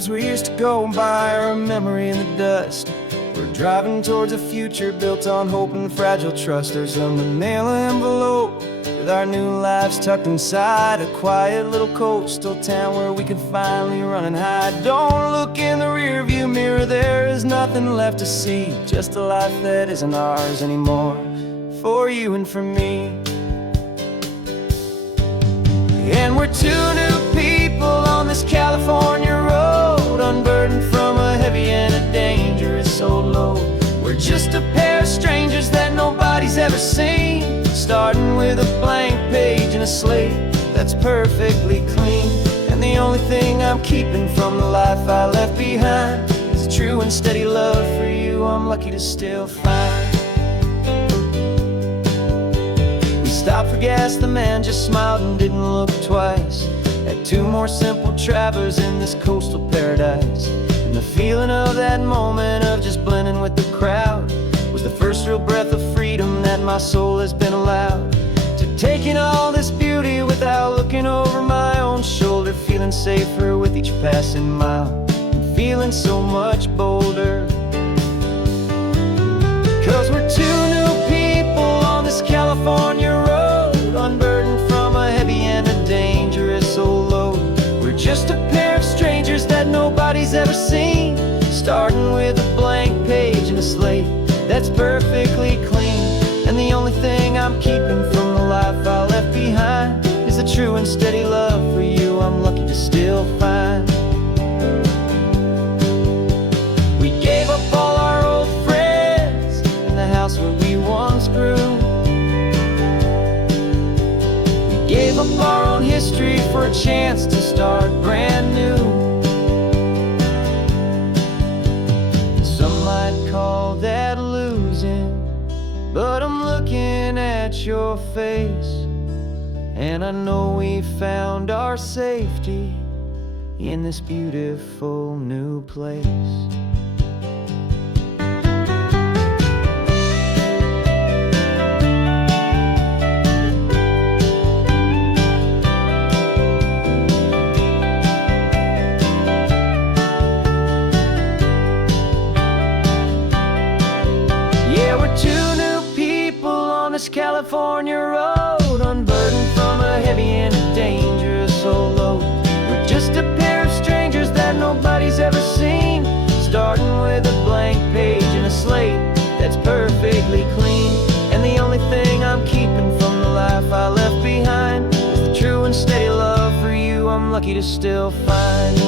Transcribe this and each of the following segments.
dreams we used to go by are a memory in the dust. We're driving towards a future built on hope and fragile trust. There's a manila envelope with our new lives tucked inside, a quiet little coastal town where we can finally run and hide. Don't look in the rearview mirror, there is nothing left to see, just a life that isn't ours anymore, for you and for me. And we're two new people on this California road, unburdened from a heavy and a dangerous old load. We're just a pair of strangers that nobody's ever seen, starting with a blank page and a slate that's perfectly clean. And the only thing I'm keeping from the life I left behind is a true and steady love for you I'm lucky to still find. We stopped for gas, the man just smiled and didn't look twice. Had two more simple travelers in this coastal paradise. And the feeling of that moment of just blending with the crowd was the first real breath of freedom that my soul has been allowed to take in all this beauty without looking over my own shoulder, feeling safer with each passing mile and feeling so much bolder. 'Cause we're two new people on this California road, unburdened from a heavy and a dangerous old load. We're just a pair of strangers that nobody's ever seen, starting with a blank page and a slate that's perfectly clean. And the only thing I'm keeping from the life I left behind is the true and steady love for you I'm lucky to still find. We gave up all our old friends and the house where we once grew. We gave up our own history for a chance to start brand new. Some might call that losing, but I'm looking at your face, and I know we found our safety in this beautiful new place. California road, unburdened from a heavy and a dangerous old load. We're just a pair of strangers that nobody's ever seen, starting with a blank page and a slate that's perfectly clean. And the only thing I'm keeping from the life I left behind is the true and steady love for you I'm lucky to still find.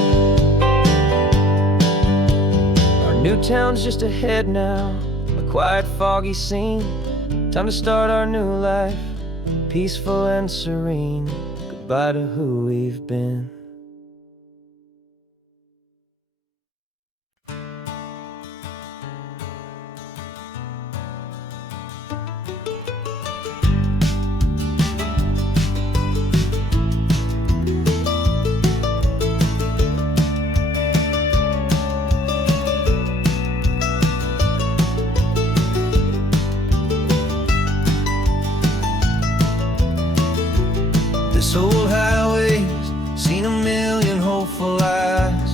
Our new town's just ahead now, a quiet foggy scene. Time to start our new life, peaceful and serene. Goodbye to who we've been. This old highway's seen a million hopeful eyes,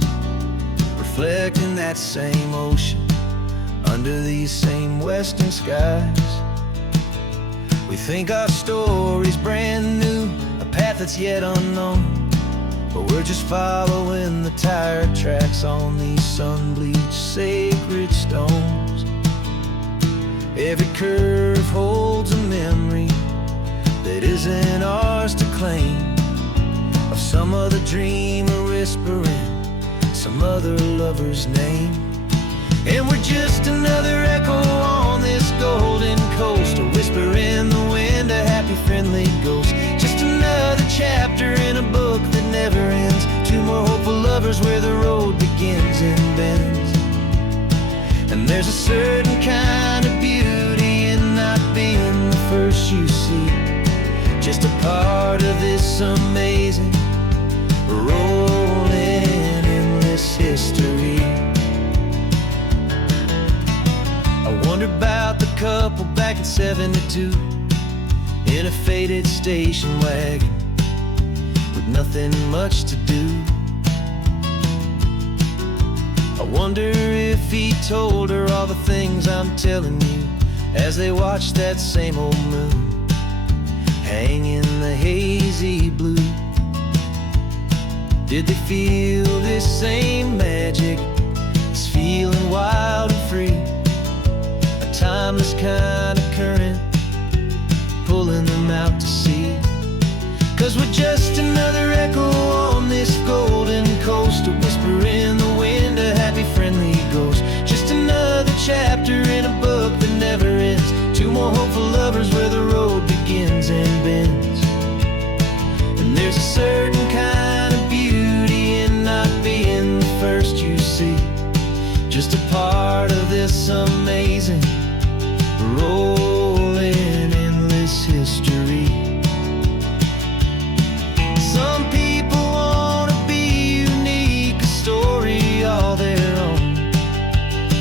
reflecting that same ocean under these same western skies. We think our story's brand new, a path that's yet unknown, but we're just following the tire tracks on these sun-bleached sacred stones. Every curve holds a memory that isn't ours to claim, of some other dreamer whispering some other lover's name. And we're just another echo on this golden coast, a whisper in the wind, a happy friendly ghost. Just another chapter in a book that never ends, two more hopeful lovers where the road begins and bends. And there's a certain kind of beauty in not being the first you see, just a part of this amazing, rolling, endless history. I wonder about the couple back in '72 in a faded station wagon with nothing much to do. I wonder if he told her all the things I'm telling you, as they watched that same old moon hang in the hazy blue. Did they feel this same magic, this feeling wild and free, a timeless kind of current pulling them out to sea? 'Cause we're just another echo on this golden coast, a whisper in the wind, a happy friendly ghost. Just another chapter in a book that never ends, two more hopeful lovers where the road begins and bends. And there's a certain kind of beauty in not being the first you see, just a part of this amazing rolling endless history. Some people want to be unique, a story all their own,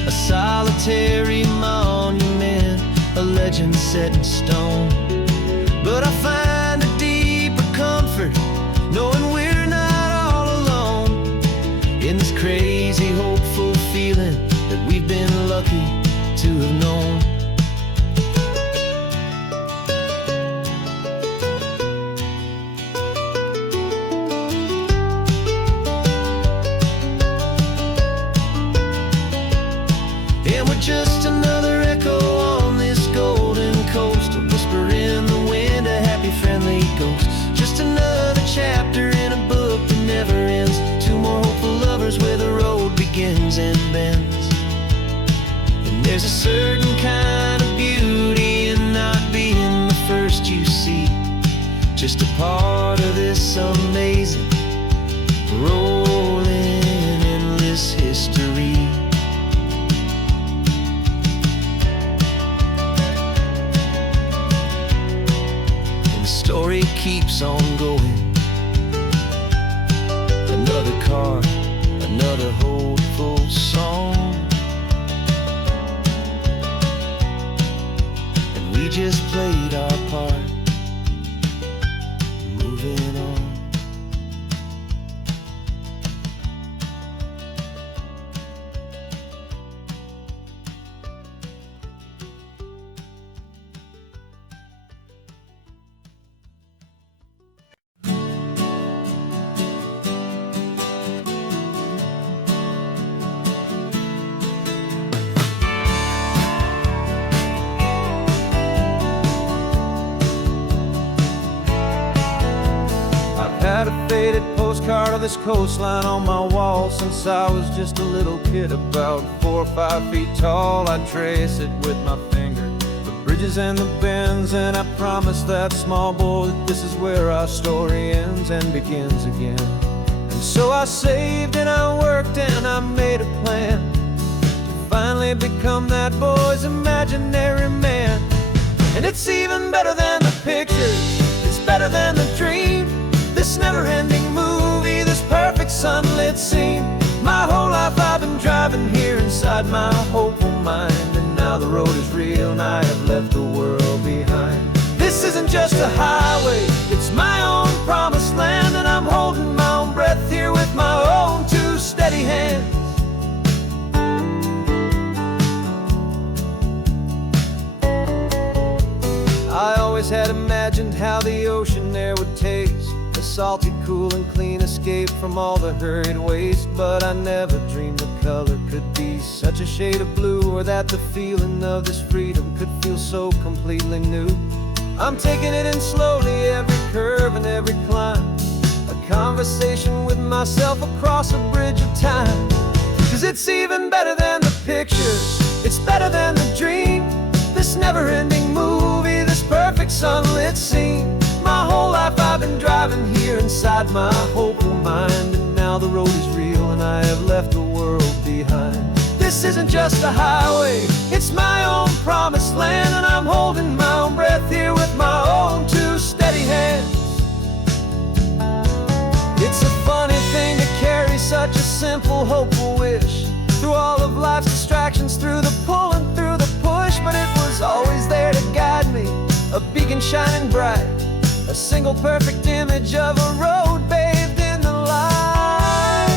a solitary monument, a legend set in stone. But I find a deeper comfort knowing we're not all alone in this crazy, hopeful feeling that we've been lucky to have known. And we're just another echo on this golden coast, a whisper in the wind, a happy friendly ghost. Just another chapter in a book that never ends, two more hopeful lovers where the road begins and bends. And there's a certain kind of beauty in not being the first you see, just a part of this amazing rolling endless history. Story keeps on going. Another car, another hopeful song, and we just played our part, moving on. Had a faded postcard of this coastline on my wall since I was just a little kid, about 4 or 5 feet tall. I trace it with my finger, the bridges and the bends, and I promised that small boy that this is where our story ends and begins again. And so I saved and I worked and I made a plan to finally become that boy's imaginary man. And it's even better than the pictures, it's better than the dream, this never-ending movie, this perfect sunlit scene. My whole life I've been driving here inside my hopeful mind, and now the road is real and I have left the world behind. This isn't just a highway, it's my own promised land, and I'm holding my own breath here with my own two steady hands. I always had imagined how the ocean there would taste, a salty, cool and clean escape from all the hurried waste. But I never dreamed the color could be such a shade of blue, or that the feeling of this freedom could feel so completely new. I'm taking it in slowly, every curve and every climb, a conversation with myself across a bridge of time. 'Cause it's even better than the pictures, it's better than the dream, this never-ending movie, this perfect sunlit scene. My whole life I've been driving here inside my hopeful mind, and now the road is real and I have left the world behind. This isn't just a highway, it's my own promised land, and I'm holding my own breath here with my own two steady hands. It's a funny thing to carry such a simple, hopeful wish through all of life's distractions, through the pull and through the push, but it was always there to guide me, a beacon shining bright, a single perfect image of a road bathed in the light.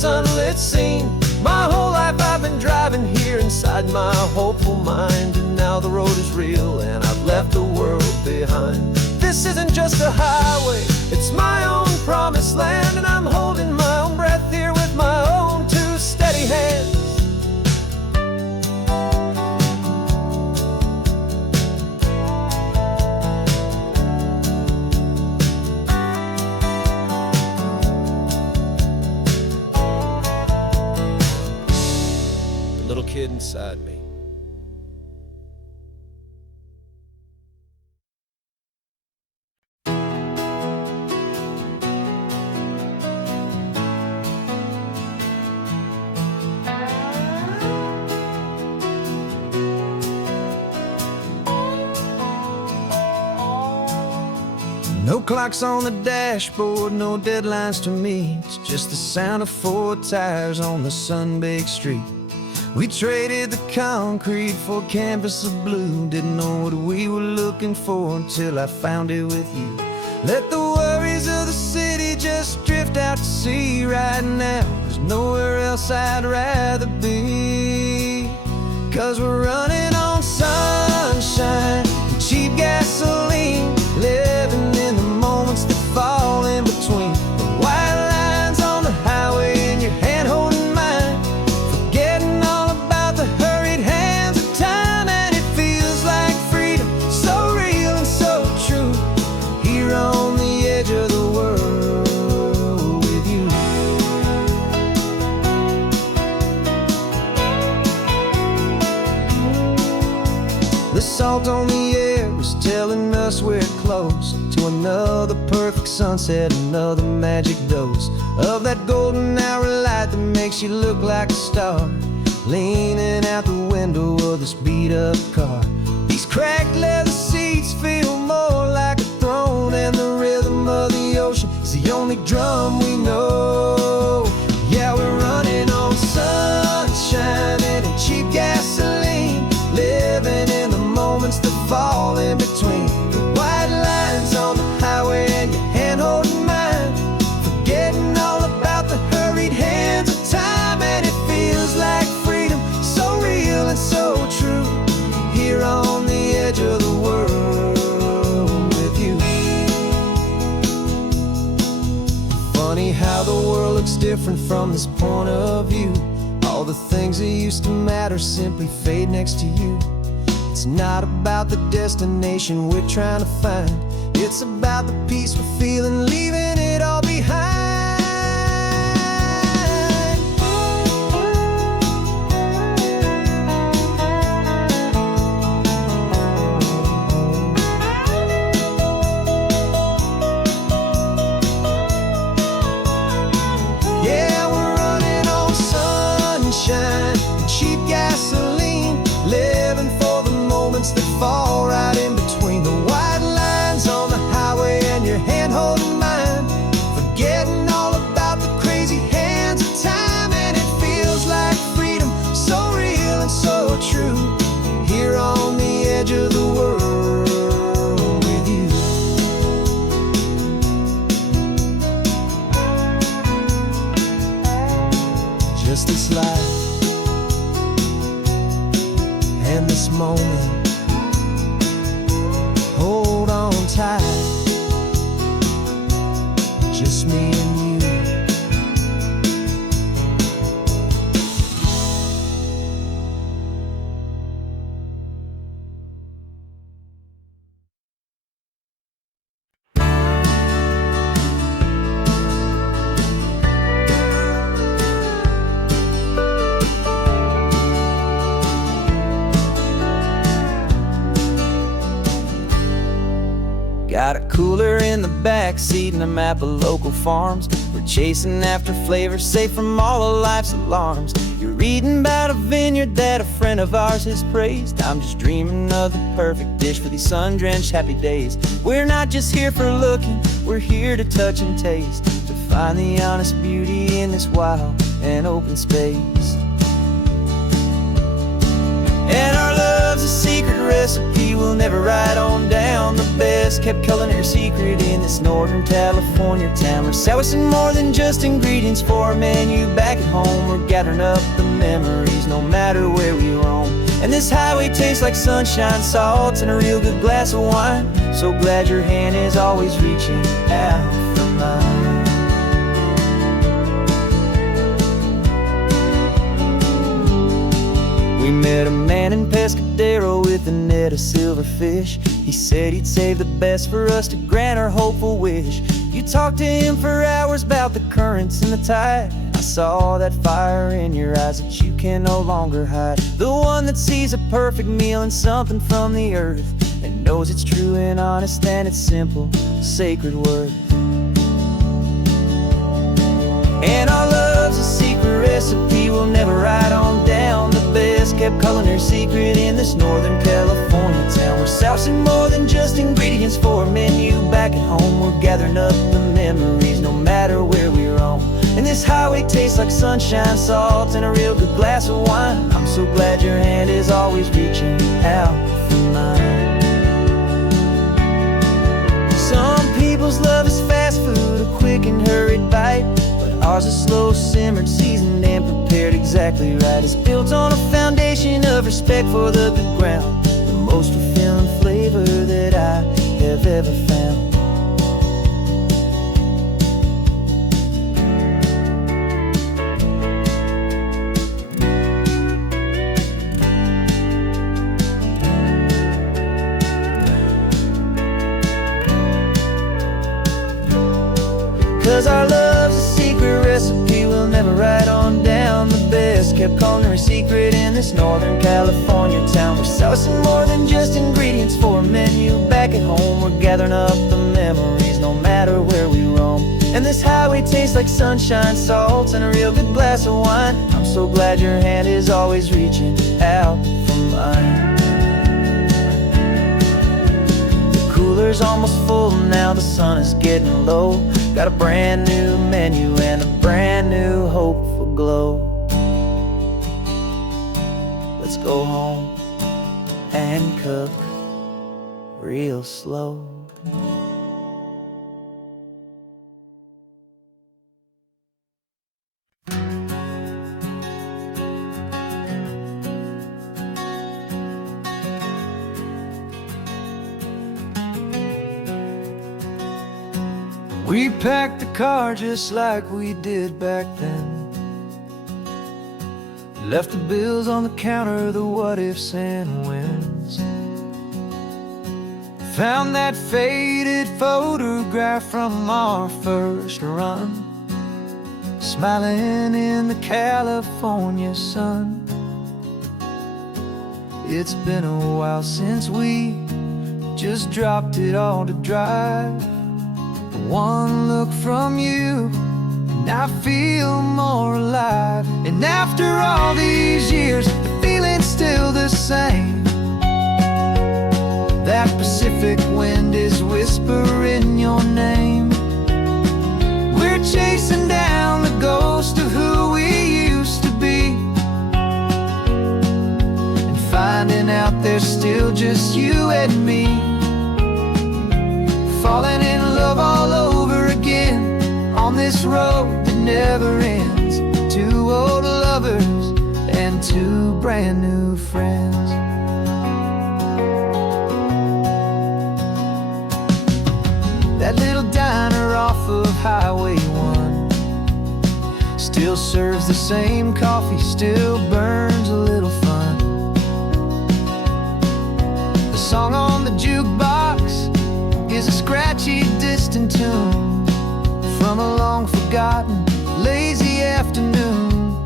sunlit scene. My whole life I've been driving here inside my hopeful mind, and now the road is real and I've left the world behind. This isn't just a highway, it's my own promised land, and I'm holding my own breath here with my own two steady hands. The little kid inside me. No clocks on the dashboard, no deadlines to meet. It's just the sound of 4 tires on the sun-baked street. We traded the concrete for a canvas of blue. Didn't know what we were looking for until I found it with you. Let the worries of the city just drift out to sea right now. There's nowhere else I'd rather be. 'Cause we're running on sunshine and cheap gasoline, living in the moments that fall in between. The white lines on the highway and your hand holding mine, forgetting all about the hurried hands of time. And it feels like freedom, so real and so true, here on the edge of the world with you. The salt on the air is telling us we're close to another perfect sunset, another magic dose of that golden hour light that makes you look like a star, leaning out the window of this beat-up car. These cracked leather seats feel more like a throne, and the rhythm of the ocean is the only drum we know. Yeah, we're running on sunshine and cheap gasoline, living in the moments that fall in between. The white lines on the highway and your hand holding mine, forgetting all about the hurried hands of time. And it feels like freedom, so real and so true, here on the edge of the world with you. Funny how the world looks different from this point of view. All the things that used to matter simply fade next to you. It's not about the destination we're trying to find, it's about the peace we're feeling, leaving it all behind. Yeah, we're running on sunshine and cheap gasoline, living for the moments that fall right in between. The white lines on the highway and your hand holding mine, forgetting all about the crazy hands of time. And it feels like freedom, so real and so true, here on the edge of the world with you. Just this life and this moment, hold on tight, just me and you. Got a cooler in the back seat and a map of local farms. We're chasing after flavors safe from all of life's alarms. You're reading about a vineyard that a friend of ours has praised. I'm just dreaming of the perfect dish for these sun-drenched happy days. We're not just here for looking, we're here to touch and taste, to find the honest beauty in this wild and open space. And our love's a secret recipe we'll never write on down. The best kept culinary secret in this Northern California town. We're salvaging more than just ingredients for a menu back at home. We're gathering up the memories no matter where we roam. And this highway tastes like sunshine, salt, and a real good glass of wine. So glad your hand is always reaching out for mine. We met a man in Pescadero with a net of silverfish. He said he'd save the best for us to grant our hopeful wish. You talked to him for hours about the currents and the tide. I saw that fire in your eyes that you can no longer hide. The one that sees a perfect meal in something from the earth, and knows it's true and honest and it's simple, sacred word. And our love's a secret recipe we'll never write on down. The best kept culinary secret in this Northern California town. We're sourcing more than just ingredients for a menu back at home. We're gathering up the memories no matter where we roam. And this highway tastes like sunshine, salt, and a real good glass of wine. I'm so glad your hand is always reaching out for mine. Some people's love is fast food, a quick and hurried bite, but ours is slow simmered, seasoned, and prepared exactly right. It's built on a foundation of respect for the good ground, the most fulfilling flavor that I have ever found. 'Cause our love's a secret recipe we'll never write on down. The best kept culinary secret in this Northern California town. We're sourcing more than just ingredients for a menu back at home. We're gathering up the memories no matter where we roam. And this highway tastes like sunshine, salt, and a real good glass of wine. I'm so glad your hand is always reaching out for mine. The cooler's almost full now, the sun is getting low. Got a brand new menu and a brand new hopeful glow. Let's go home and cook real slow. We packed the car just like we did back then. Left the bills on the counter, the what-ifs and whens. Found that faded photograph from our first run, smiling in the California sun. It's been a while since we just dropped it all to drive. One look from you and I feel more alive. And after all these years, the feeling's still the same. That Pacific wind is whispering your name. We're chasing down the ghost of who we used to be, and finding out there's still just you and me. Falling in love all over again on this road that never ends. Two old lovers and two brand new friends. That little diner off of Highway 1 still serves the same coffee, still burns a little fun. The song on the jukebox is a scratchy, distant tune from a long-forgotten, lazy afternoon.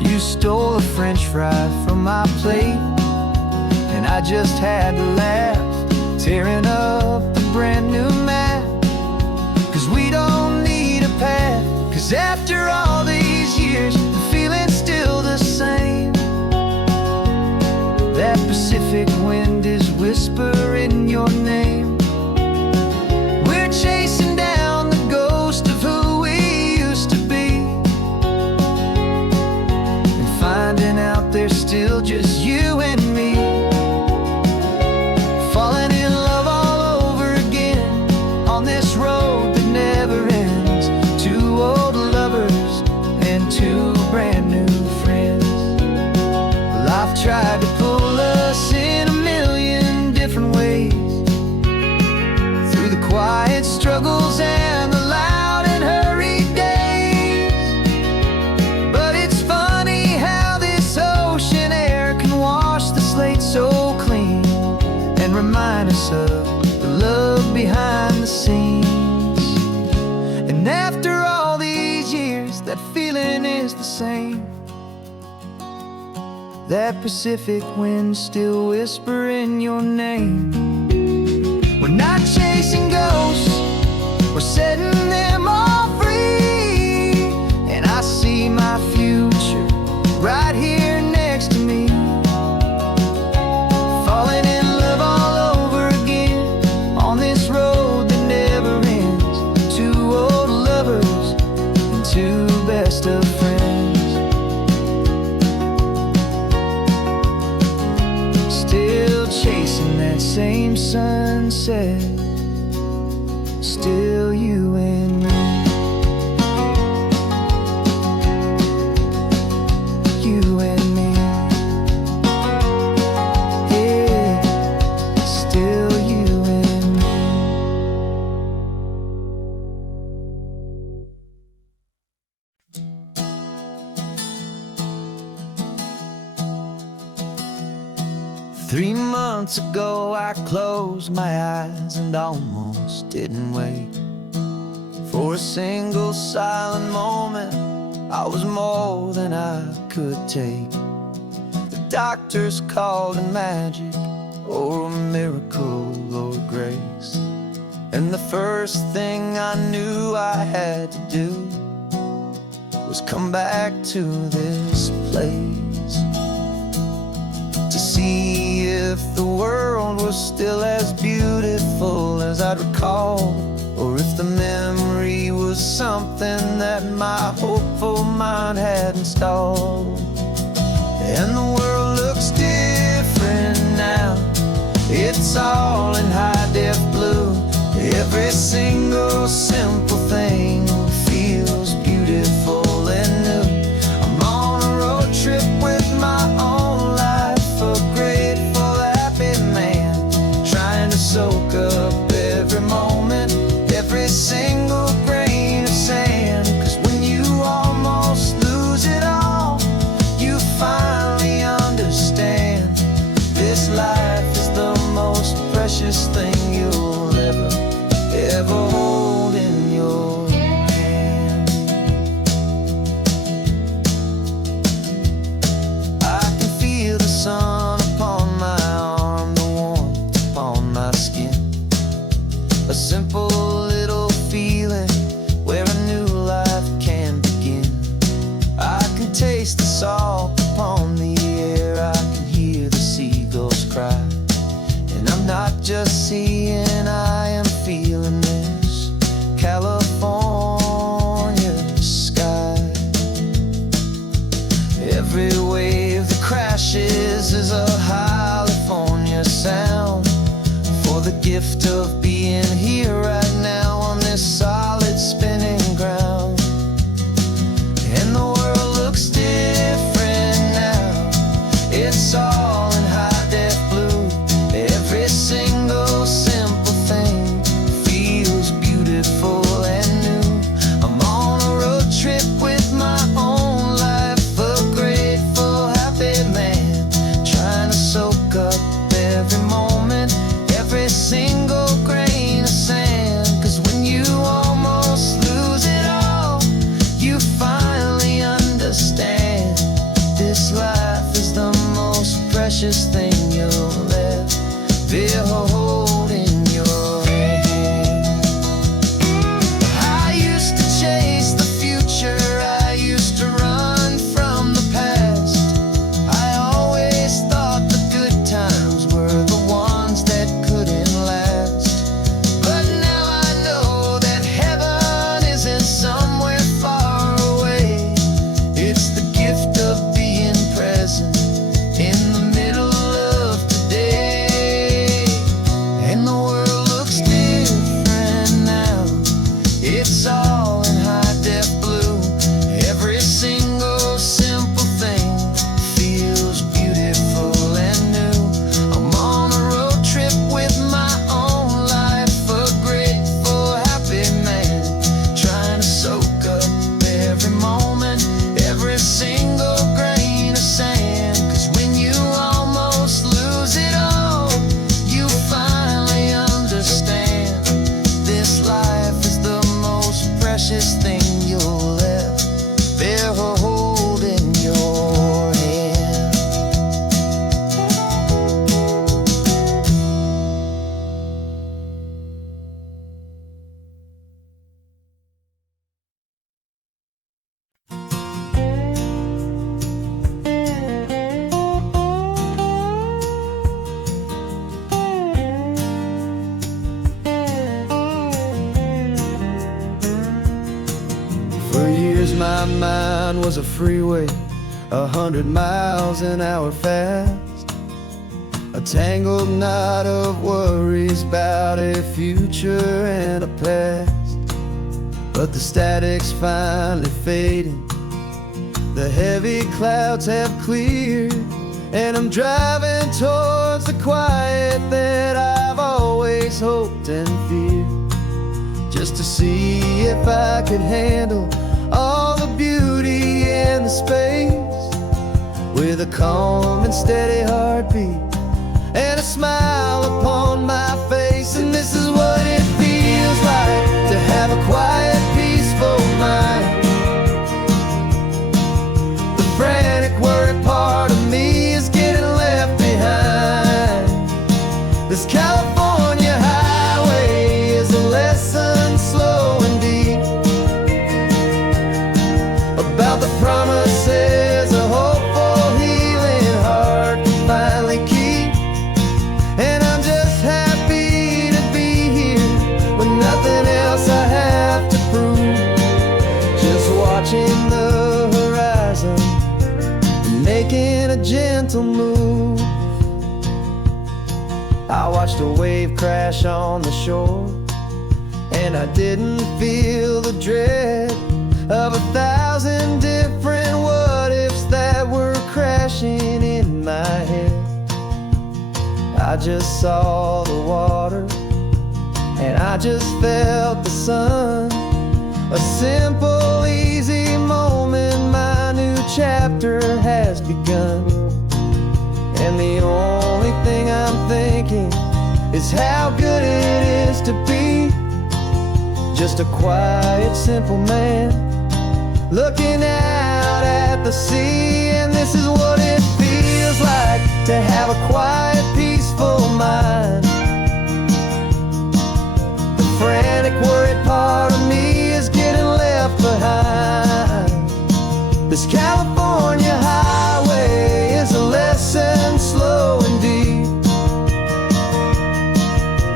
You stole a French fry from my plate, and I just had to laugh, tearing up the brand new map. 'Cause we don't need a path, 'cause after all these years, the feeling's still the same. That Pacific wind is whispering your name. We're chasing down the ghost of who we used to be, and finding out there's still just you and me. piece of the love behind the scenes. And after all these years, that feeling is the same. That Pacific wind still whispering your name. We're not chasing ghosts, we're setting them all free. And I see my future right here next to me, falling in love all over again on this road that never ends. Two old lovers and two best of friends, still chasing that same sunset. Still you and me, you and me, yeah, still you and me. Three months ago I closed my eyes and almost didn't wait for a single silent moment. I was more than I could take. The doctors called it magic, or a miracle, or grace. And the first thing I knew I had to do was come back to this place, to see if the world was still as beautiful as I'd recall, or if the memory was something that my hopeful mind had installed. And the world looks different now, it's all in high-def blue. Every single simple thing feels beautiful and new. I'm on a road trip with my own life, a grateful, happy man, trying to soak up every moment, every single grain of sand. 'Cause when you almost lose it all, you finally understand this life is the most precious thing you'll ever hold in your hand. I can feel the sun upon my arm, the warmth upon my skin, a simple little feeling where a new life can begin. I can taste the salt upon the air, I can hear the seagulls cry. And I'm not just seeing, I am feeling this California sky. Every wave that crashes is a California sound, for the gift of being here right now on this solid spinning ground. And the world looks different now, it's all in high-def blue. Every single simple thing feels beautiful and new. I'm on a road trip with my own life, a grateful, happy man, trying to soak up every moment, every single grain of sand. 'Cause when you almost lose it all, you finally understand this life is the most precious thing you'll ever behold in your hand. I used to chase the future, I used to run from the past. I always thought the good times were the ones that couldn't last. But now I know that heaven isn't somewhere far away. It's the gift of being present in the middle my mind was a freeway, 100 miles an hour fast, a tangled knot of worries about a future and a past. But the static's finally fading, the heavy clouds have cleared, and I'm driving towards the quiet that I've always hoped and feared, just to see if I could handle all the beauty and the space, with a calm and steady heartbeat and a smile upon my face. And this is what it feels like to have a quiet, peaceful mind. The frantic, worried part of me is getting left behind. This California highway is a lesson slow and deep about the promises a hopeful, healing heart can finally keep. And I'm just happy to be here with nothing else I have to prove, just watching the horizon and making a gentle move. I watched a wave crash on the shore, and I didn't feel the dread of 1,000 different what-ifs that were crashing in my head. I just saw the water, and I just felt the sun. A simple, easy moment, my new chapter has begun. And the only thing I'm thinking is how good it is to be just a quiet, simple man looking out at the sea. And this is what it feels like to have a quiet, peaceful mind. The frantic, worried part of me is getting left behind. This California highway is a lesson slow and deep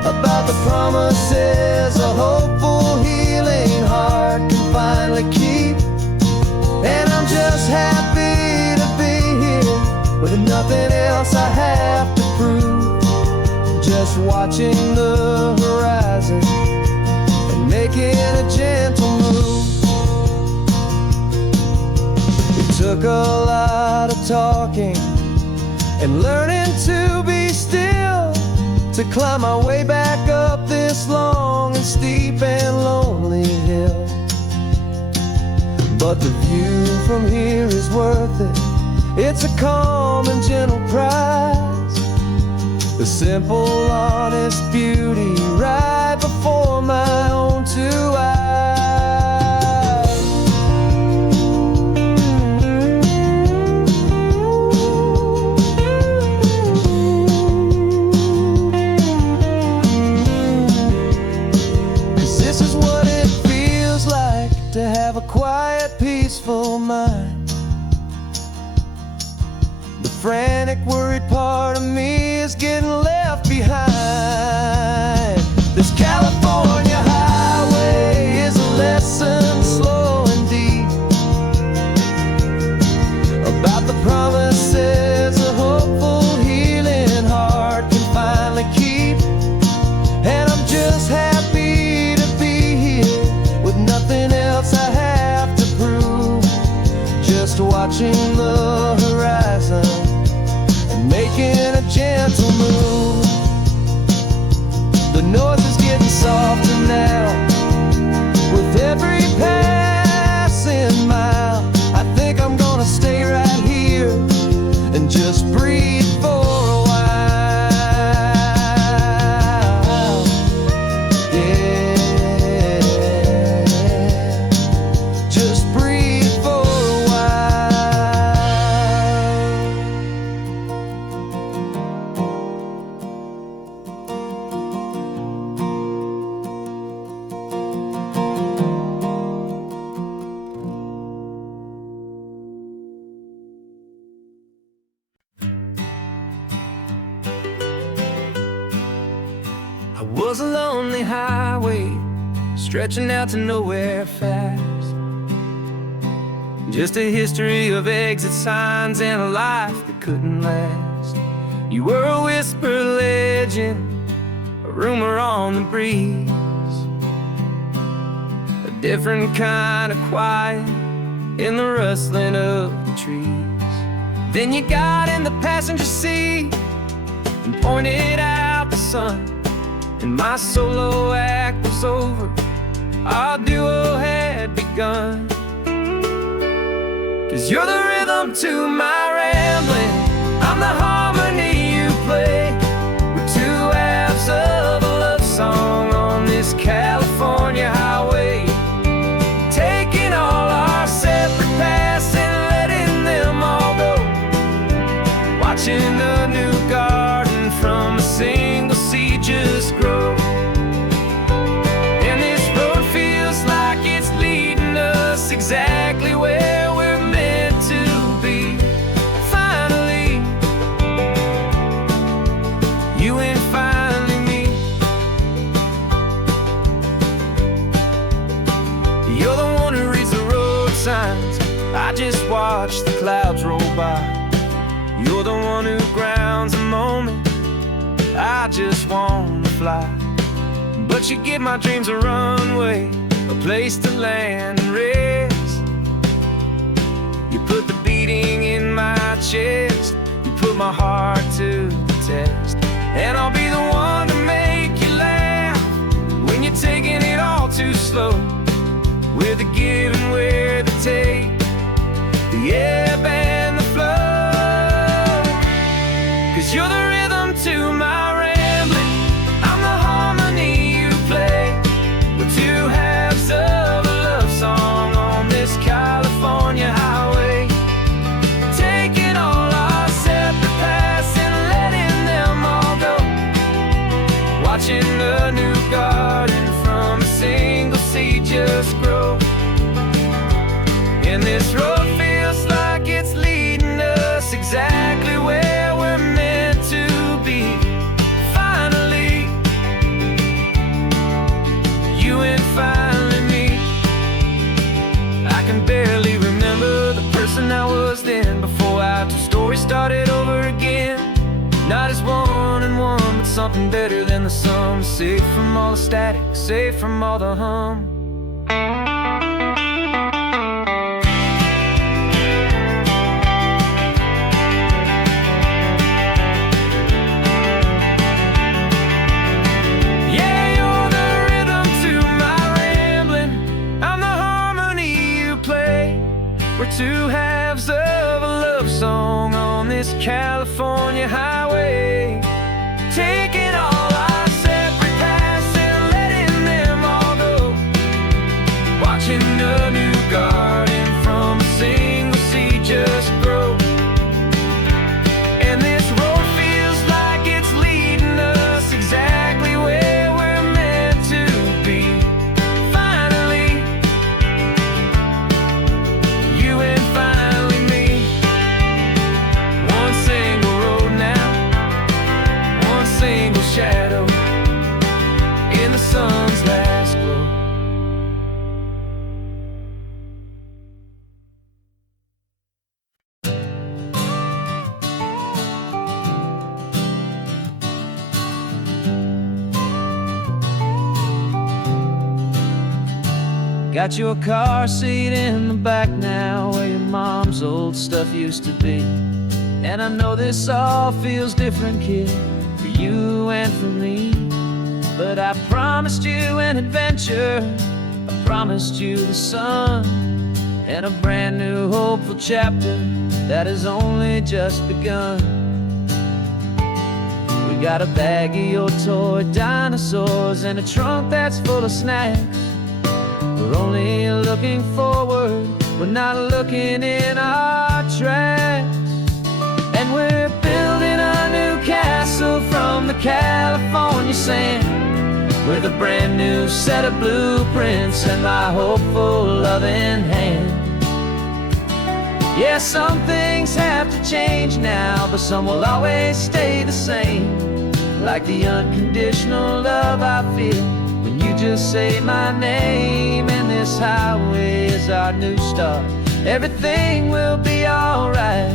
about the promises a hopeful, healing heart can finally keep. And I'm just happy to be here with nothing else I have to prove, just watching the horizon and making a gentle move. It took a lot of talking and learning to be still to climb my way back up this long and steep and lonely hill. But the view from here is worth it. It's a calm and gentle prize, the simple, honest beauty right before my own two eyes. 'Cause this is what it feels like to have a quiet, peaceful mind. The frantic, worried part of me is getting left behind. This California highway is a lesson slow and deep about the promises a hopeful, healing heart can finally keep. And I'm just happy to be here with nothing else I have to prove, just watching the horizon and making a gentle move. The noise is getting softer now with every passing mile. I think I'm gonna stay right here and just breathe for a while. Yeah, just breathe for a while. I was a lonely highway stretching out to nowhere fast. Just a history of exit signs and a life that couldn't last. You were a whisper legend, a rumor on the breeze, a different kind of quiet in the rustling of the trees. Then you got in the passenger seat and pointed out the sun, and my solo act was over, our duo had begun. 'Cause you're the rhythm to my rambling, I'm the harmony you play. We're two halves of a love song on this California highway, taking all our separate paths and letting them all go, watching a new garden from a single seed just grow. And this road feels like it's leading us exactly where we're meant to be. Finally, you and finally me. You're the one who reads the road signs, I just watch the clouds roll by. You're the one who grounds a moment, I just wanna fly. But you give my dreams a runway, a place to land and rest. You put the beating in my chest, you put my heart to the test. And I'll be the one to make you laugh when you're taking it all too slow. We're the give and we're the take, the ebb and the flow. 'Cause you're the rhythm to my rambling, I'm the harmony you play. We're two halves of a love song on this California highway, taking all our separate paths and letting them all go, watching a new garden from a single seed just grow. And this road feels like it's leading us exactly where we're meant to be. Finally, you and finally me. I can barely remember the person I was then, before our two stories started over again. Not as one and one, but something better than the sum. Safe from all the static, safe from all the hum. We're two halves of a love song on this California highway, taking all our separate paths and letting them all go, watching a new garden from a single seed just grow. And this road feels like it's leading us exactly where we're meant to be. Finally, you and finally me. One single road now, one single shadow in the sun's last glow. Got your car seat in the back now, where your mom's old stuff used to be. And I know this all feels different, kid, for you and for me. But I promised you an adventure, I promised you the sun, and a brand new hopeful chapter that has only just begun. We got a bag of your toy dinosaurs and a trunk that's full of snacks. We're only looking forward, we're not looking in our tracks. And we're building a new castle from the California sand, with a brand new set of blueprints and my hopeful loving hand. Yeah, some things have to change now, but some will always stay the same. Like the unconditional love I feel when you just say my name. And this highway is our new start, Everything will be alright.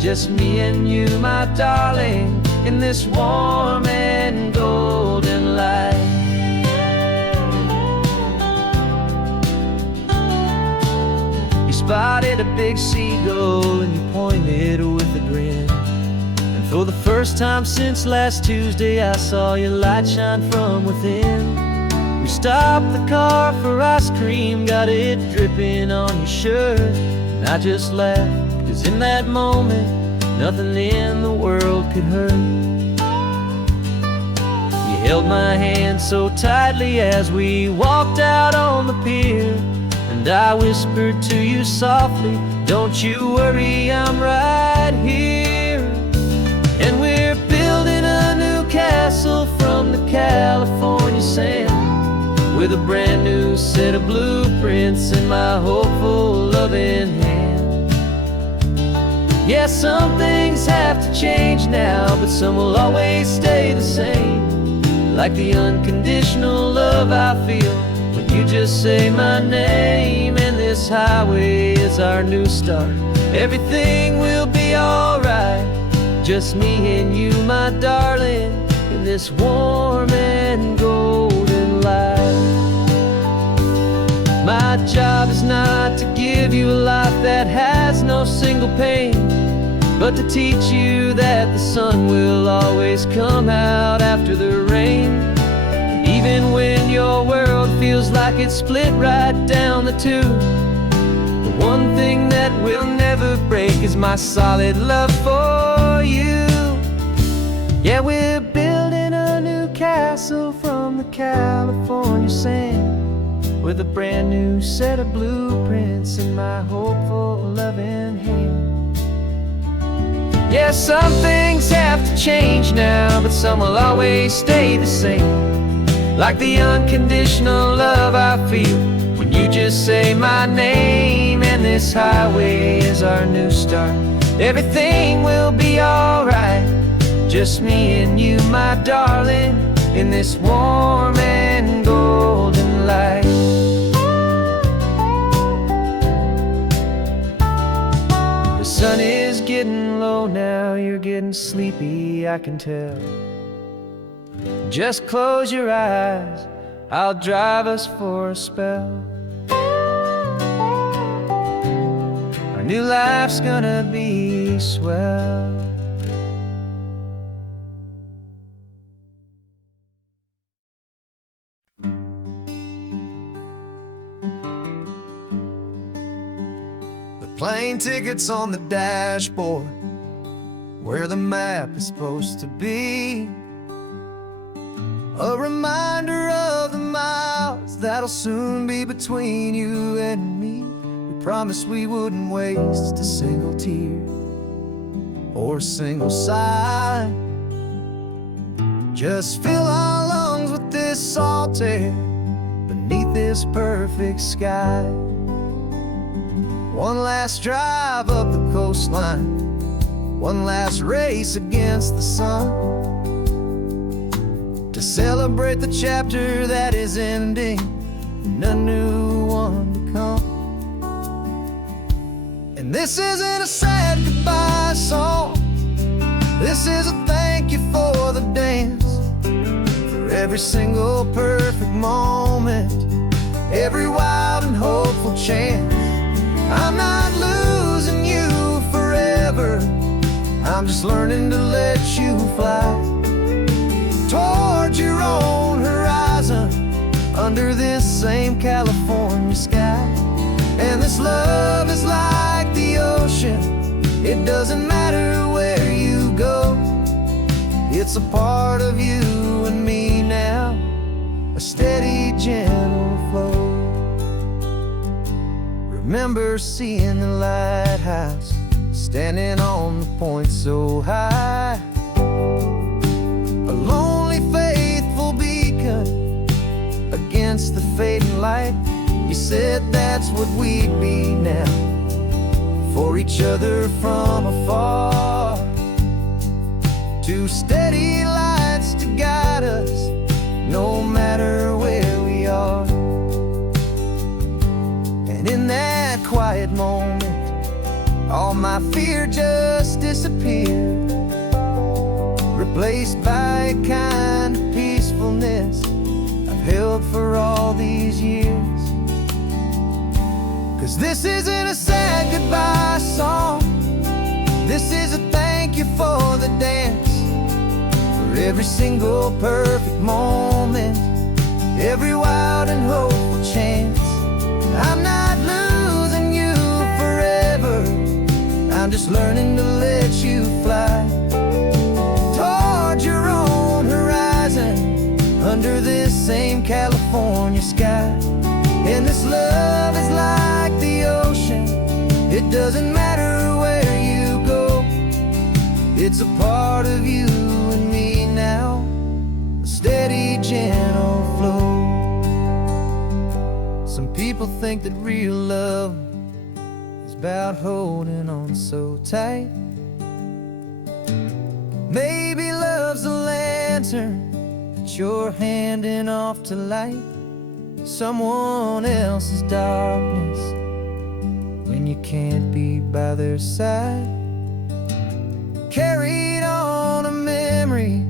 Just me and you, my darling, in this warm and golden light. You spotted a big seagull and you pointed with a grin. And for the first time since last Tuesday, I saw your light shine from within. We stopped the car for ice cream, got it dripping on your shirt. And I just laughed, 'cause in that moment, nothing in the world could hurt. You held my hand so tightly as we walked out on the pier. And I whispered to you softly, don't you worry, I'm right here. And we're building a new castle from the California sand, with a brand new set of blueprints in my hopeful, loving hand. Yeah, some things have to change now, but some will always stay the same. Like the unconditional love I feel when you just say my name. And this highway is our new start. Everything will be alright. Just me and you, my darling, in this warm and golden light. My job is not to give you a life that has no single pain, but to teach you that the sun will always come out after the rain. Even when your world feels like it's split right down the two, the one thing that will never break is my solid love for you. Yeah, we're building a new castle from the California sand, with a brand new set of blueprints in my hopeful, loving hand. Yeah, some things have to change now, but some will always stay the same. Like the unconditional love I feel when you just say my name. And this highway is our new start. Everything will be alright. Just me and you, my darling, in this warm and golden light. The sun is getting low now, you're getting sleepy, I can tell. Just close your eyes, I'll drive us for a spell. Our new life's gonna be swell. The plane ticket's on the dashboard, where the map is supposed to be. A reminder of the miles that'll soon be between you and me. We promised we wouldn't waste a single tear or a single sigh. Just fill our lungs with this salt air beneath this perfect sky. One last drive up the coastline, one last race against the sun, to celebrate the chapter that is ending and a new one to come. And this isn't a sad goodbye song, this is a thank you for the dance, for every single perfect moment, every wild and hopeful chance. I'm not losing you forever, I'm just learning to let you fly towards your own horizon, under this same California sky. And this love is like the ocean, it doesn't matter where you go, it's a part of you and me now, a steady, gentle flow. Remember seeing the lighthouse, standing on the point so high, a lonely, faithful beacon against the fading light. You said that's what we'd be now, for each other from afar. Two steady lights to guide us, no matter where we are. And in that quiet moment, All my fear just disappeared, replaced by a kind of peacefulness I've held for all these years. 'Cause this isn't a sad goodbye song, this is a thank you for the dance, for every single perfect moment, every wild and hopeful chance. I'm not losing you forever, I'm just learning to let you fly toward your own horizon, under this same California sky. And this love is like the ocean, it doesn't matter where you go, it's a part of you and me now, a steady, gentle flow. Some people think that real love is about holding on so tight. Maybe love's a lantern that you're handing off to light someone else's darkness when you can't be by their side. Carried on a memory,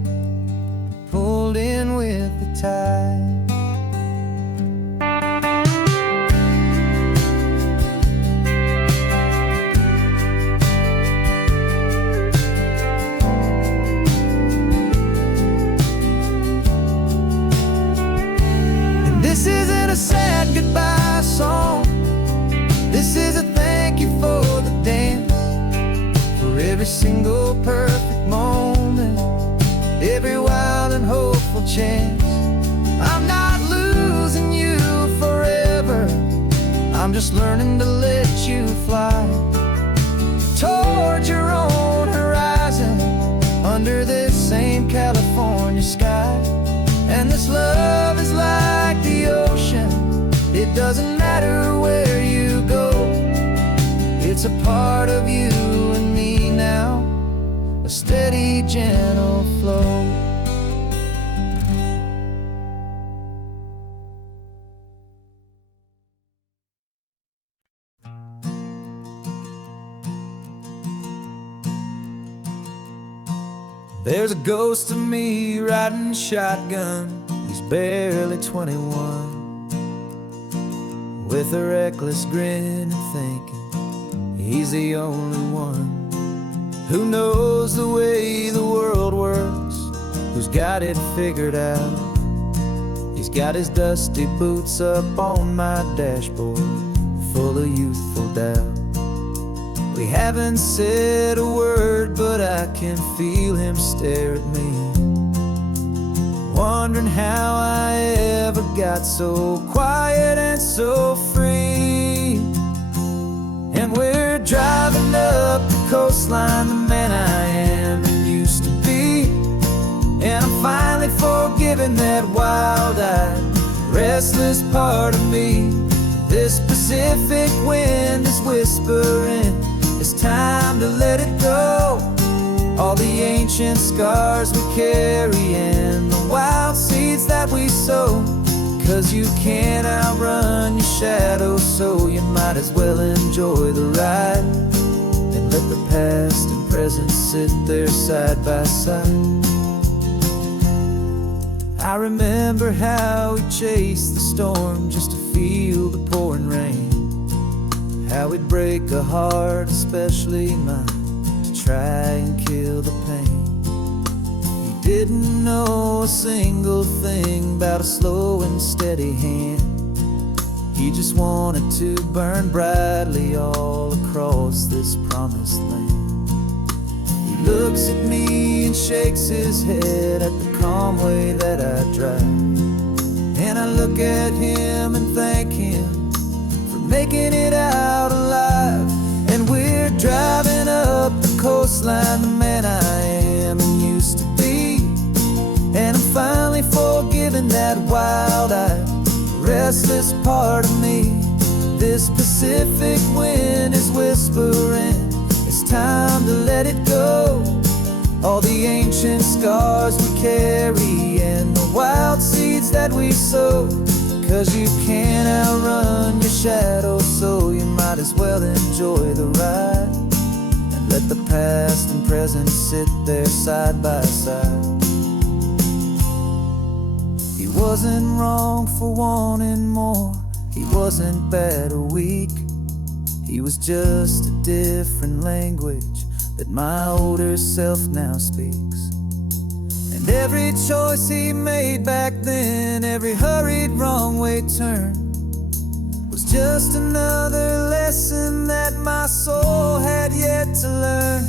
pulled in with the tide. This isn't a sad goodbye song, this is a thank you for the dance, for every single perfect moment, every wild and hopeful chance. I'm not losing you forever, I'm just learning to let you fly toward your own horizon, under this same California sky. And this love is like the ocean, it doesn't matter where you go, it's a part of you and me now, a steady, gentle flow. There's a ghost of me riding shotgun, he's barely 21, with a reckless grin and thinking he's the only one who knows the way the world works, who's got it figured out. He's got his dusty boots up on my dashboard, full of youthful doubt. We haven't said a word, but I can feel him stare at me, wondering how I ever got so quiet and so free. And we're driving up the coastline, the man I am and used to be, and I'm finally forgiving that wild-eyed, restless part of me. This Pacific wind is whispering, it's time to let it go. All the ancient scars we carry and the wild seeds that we sow. 'Cause you can't outrun your shadow, so you might as well enjoy the ride and let the past and present sit there side by side. I remember how we chased the storm just to feel the pouring rain, how we'd break a heart, especially mine, to try and kill the pain. He didn't know a single thing about a slow and steady hand. He just wanted to burn brightly all across this promised land. He looks at me and shakes his head at the calm way that I drive, and I look at him and thank him for making it out alive. And we're driving up the coastline, the man I am and used to be, and I'm finally forgiving that wild-eyed, restless part of me. This Pacific wind is whispering, it's time to let it go. All the ancient scars we carry and the wild seeds that we sow. 'Cause you can't outrun your shadow, so you might as well enjoy the ride Let the past and present sit there side by side. He wasn't wrong for wanting more. He wasn't bad or weak. He was just a different language that my older self now speaks. And every choice he made back then, every hurried wrong way turn, was just another lesson that my soul had yet to learn.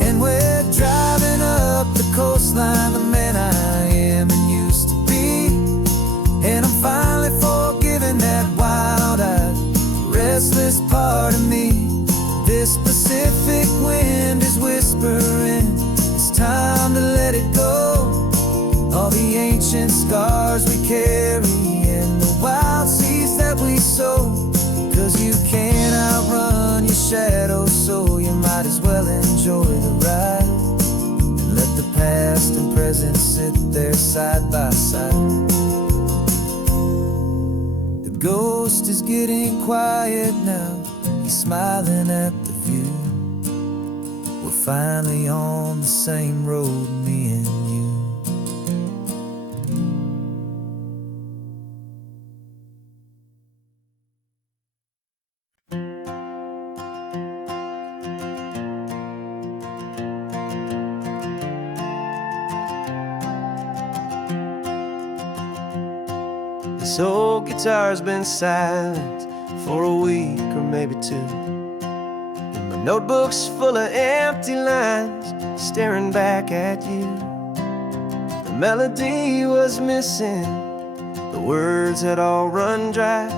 And we're driving up the coastline, the man I am and used to be. And I'm finally forgiving that wild-eyed, restless part of me. This Pacific wind is whispering, it's time to let it go. All the ancient scars we carry and the wild seeds that we sow. 'Cause you can't outrun your shadow, so you might as well enjoy the ride. And let the past and present sit there side by side. The ghost is getting quiet now. He's smiling at the view. We're finally on the same road, me and you. This old guitar's been silent for a week or maybe two. And my notebook's full of empty lines staring back at you. The melody was missing, the words had all run dry.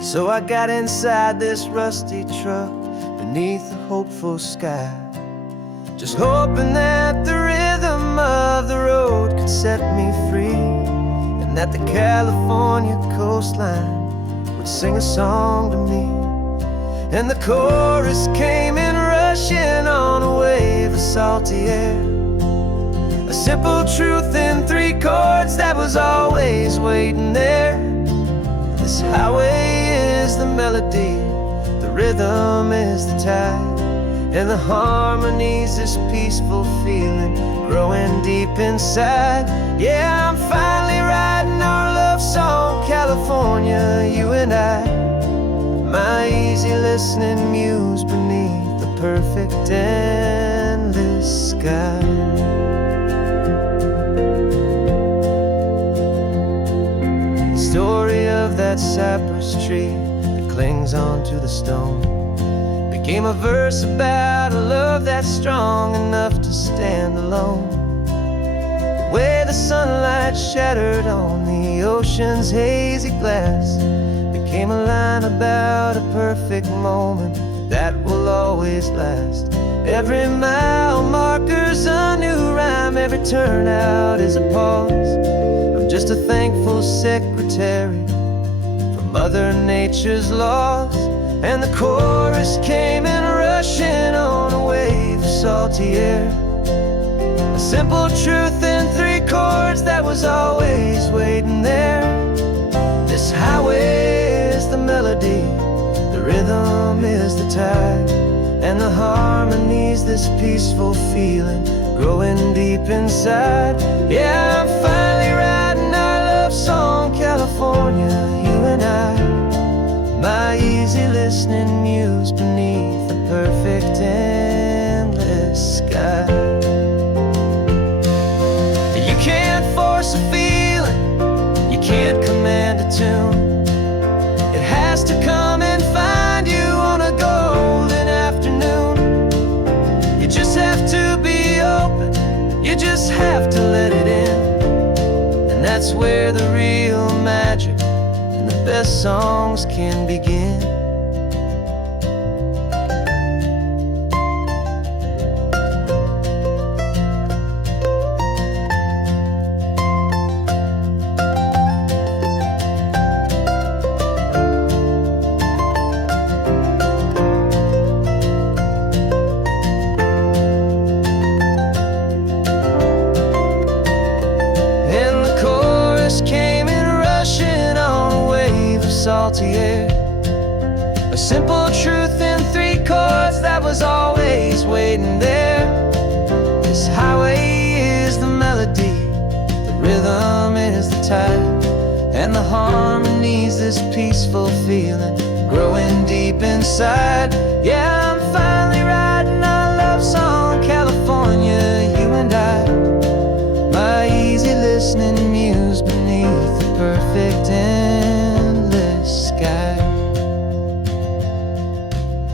So I got inside this rusty truck beneath a hopeful sky, just hoping that the rhythm of the road could set me free, and that the California coastline would sing a song to me. And the chorus came in rushing on a wave of salty air, a simple truth in 3 chords that was always waiting there. This highway is the melody, the rhythm is the tide, and the harmony's this peaceful feeling growing deep inside. Yeah, I'm finally writing our love song, California, you and I. My easy listening muse beneath the perfect endless sky. The story of that cypress tree that clings onto the stone became a verse about a love that's strong enough to stand alone. The way the sunlight shattered on the ocean's hazy glass became a line about a perfect moment that will always last. Every mile marker's a new rhyme, every turnout is a pause. I'm just a thankful secretary for Mother Nature's laws. And the chorus came in rushing on a wave of salty air, a simple truth in 3 chords that was always waiting there. This highway is the melody, the rhythm is the tide, and the harmony's this peaceful feeling growing deep inside. Yeah, I'm finally writing our love song, California, you and I. My easy listening muse beneath the perfect endless sky. You can't force a feeling, you can't command a tune. It has to come and find you on a golden afternoon. You just have to be open, you just have to let it in. And that's where the real magic, the best songs can begin. salty air. A simple truth in 3 chords that was always waiting there. This highway is the melody, the rhythm is the tide, and the harmony's this peaceful feeling growing deep inside. Yeah, I'm finally writing our love song, California, you and I. My easy listening muse beneath the perfect endless sky.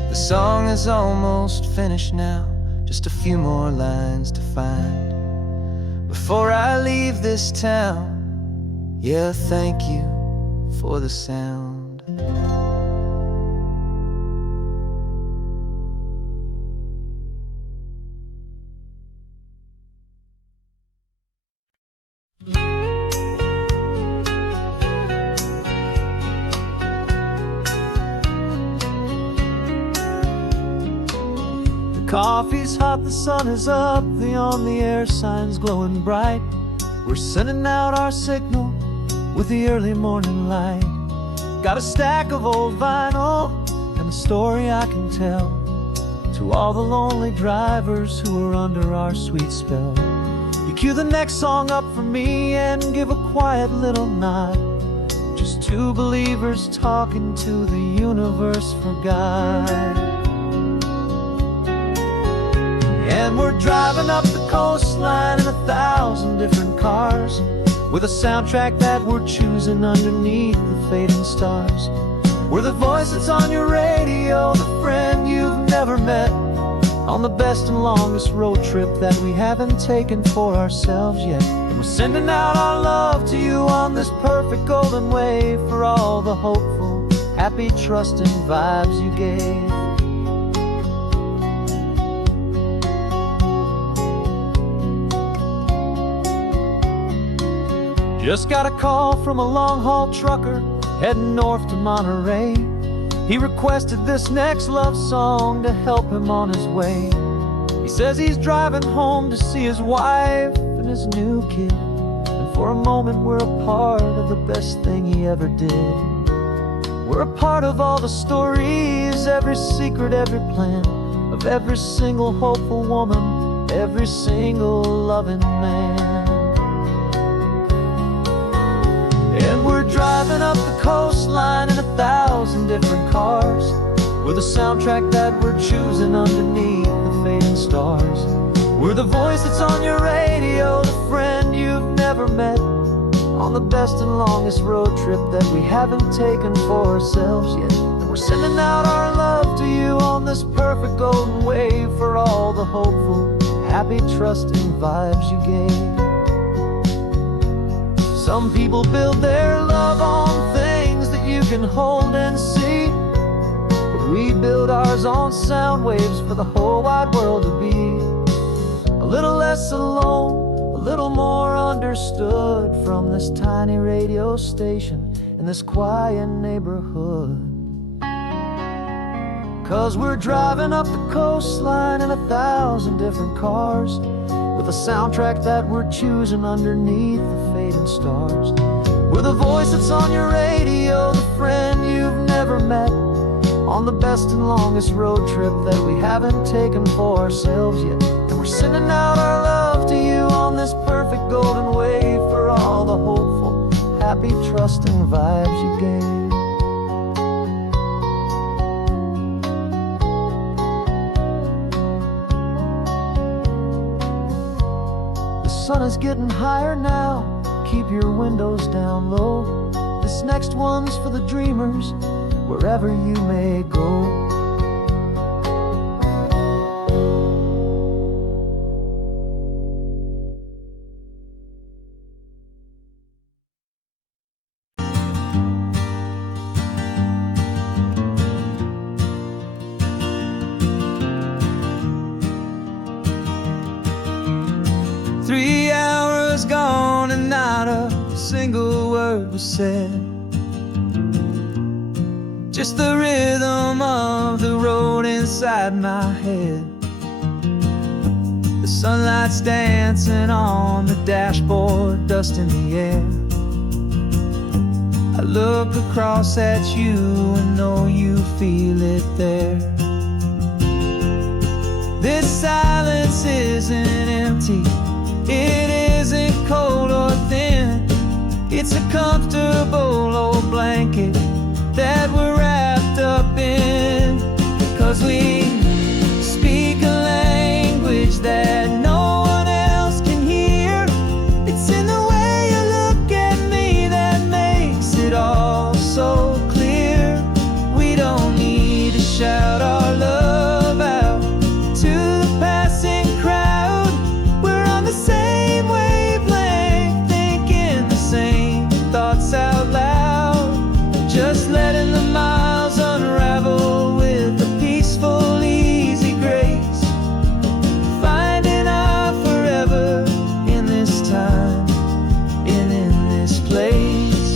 The song is almost finished now, just a few more lines to find before I leave this town. Yeah, thank you for the sound. Coffee's hot, the sun is up, the on-the-air sign's glowing bright. We're sending out our signal with the early morning light. Got a stack of old vinyl and a story I can tell to all the lonely drivers who are under our sweet spell. You cue the next song up for me and give a quiet little nod. Just 2 believers talking to the universe for God. And we're driving up the coastline in 1,000 different cars, with a soundtrack that we're choosing underneath the fading stars. We're the voice that's on your radio, the friend you've never met, on the best and longest road trip that we haven't taken for ourselves yet. And we're sending out our love to you on this perfect golden wave for all the hopeful, happy, trusting vibes you gave. Just got a call from a long-haul trucker heading north to Monterey. He requested this next love song to help him on his way. He says he's driving home to see his wife and his new kid, and for a moment we're a part of the best thing he ever did. We're a part of all the stories, every secret, every plan, of every single hopeful woman, every single loving man. And we're driving up the coastline in 1,000 different cars, with a soundtrack that we're choosing underneath the fading stars. We're the voice that's on your radio, the friend you've never met, on the best and longest road trip that we haven't taken for ourselves yet. And we're sending out our love to you on this perfect golden wave for all the hopeful, happy, trusting vibes you gave. Some people build their love on things that you can hold and see, but we build ours on sound waves for the whole wide world to be a little less alone, a little more understood from this tiny radio station in this quiet neighborhood. 'Cause we're driving up the coastline in 1,000 different cars, with a soundtrack that we're choosing underneath the fading stars. We're the voice that's on your radio, the friend you've never met, on the best and longest road trip that we haven't taken for ourselves yet. And we're sending out our love to you on this perfect golden wave for all the hopeful, happy, trusting vibes you gave. The sun is getting higher now, keep your windows down low. This next one's for the dreamers, wherever you may go. 3 hours gone and not a single word was said. Just the rhythm of the road inside my head. The sunlight's dancing on the dashboard, dust in the air. I look across at you and know you feel it there. This silence isn't empty, it isn't cold or thin. It's a comfortable old blanket that we're wrapped up in. 'Cause we speak a language that no one else can hear. It's in the way you look at me that makes it all so clear. We don't need to shout our love out to the passing crowd. We're on the same wavelength, thinking the same thoughts out loud. Just letting the miles unravel with a peaceful, easy grace. Finding our forever in this time and in this place.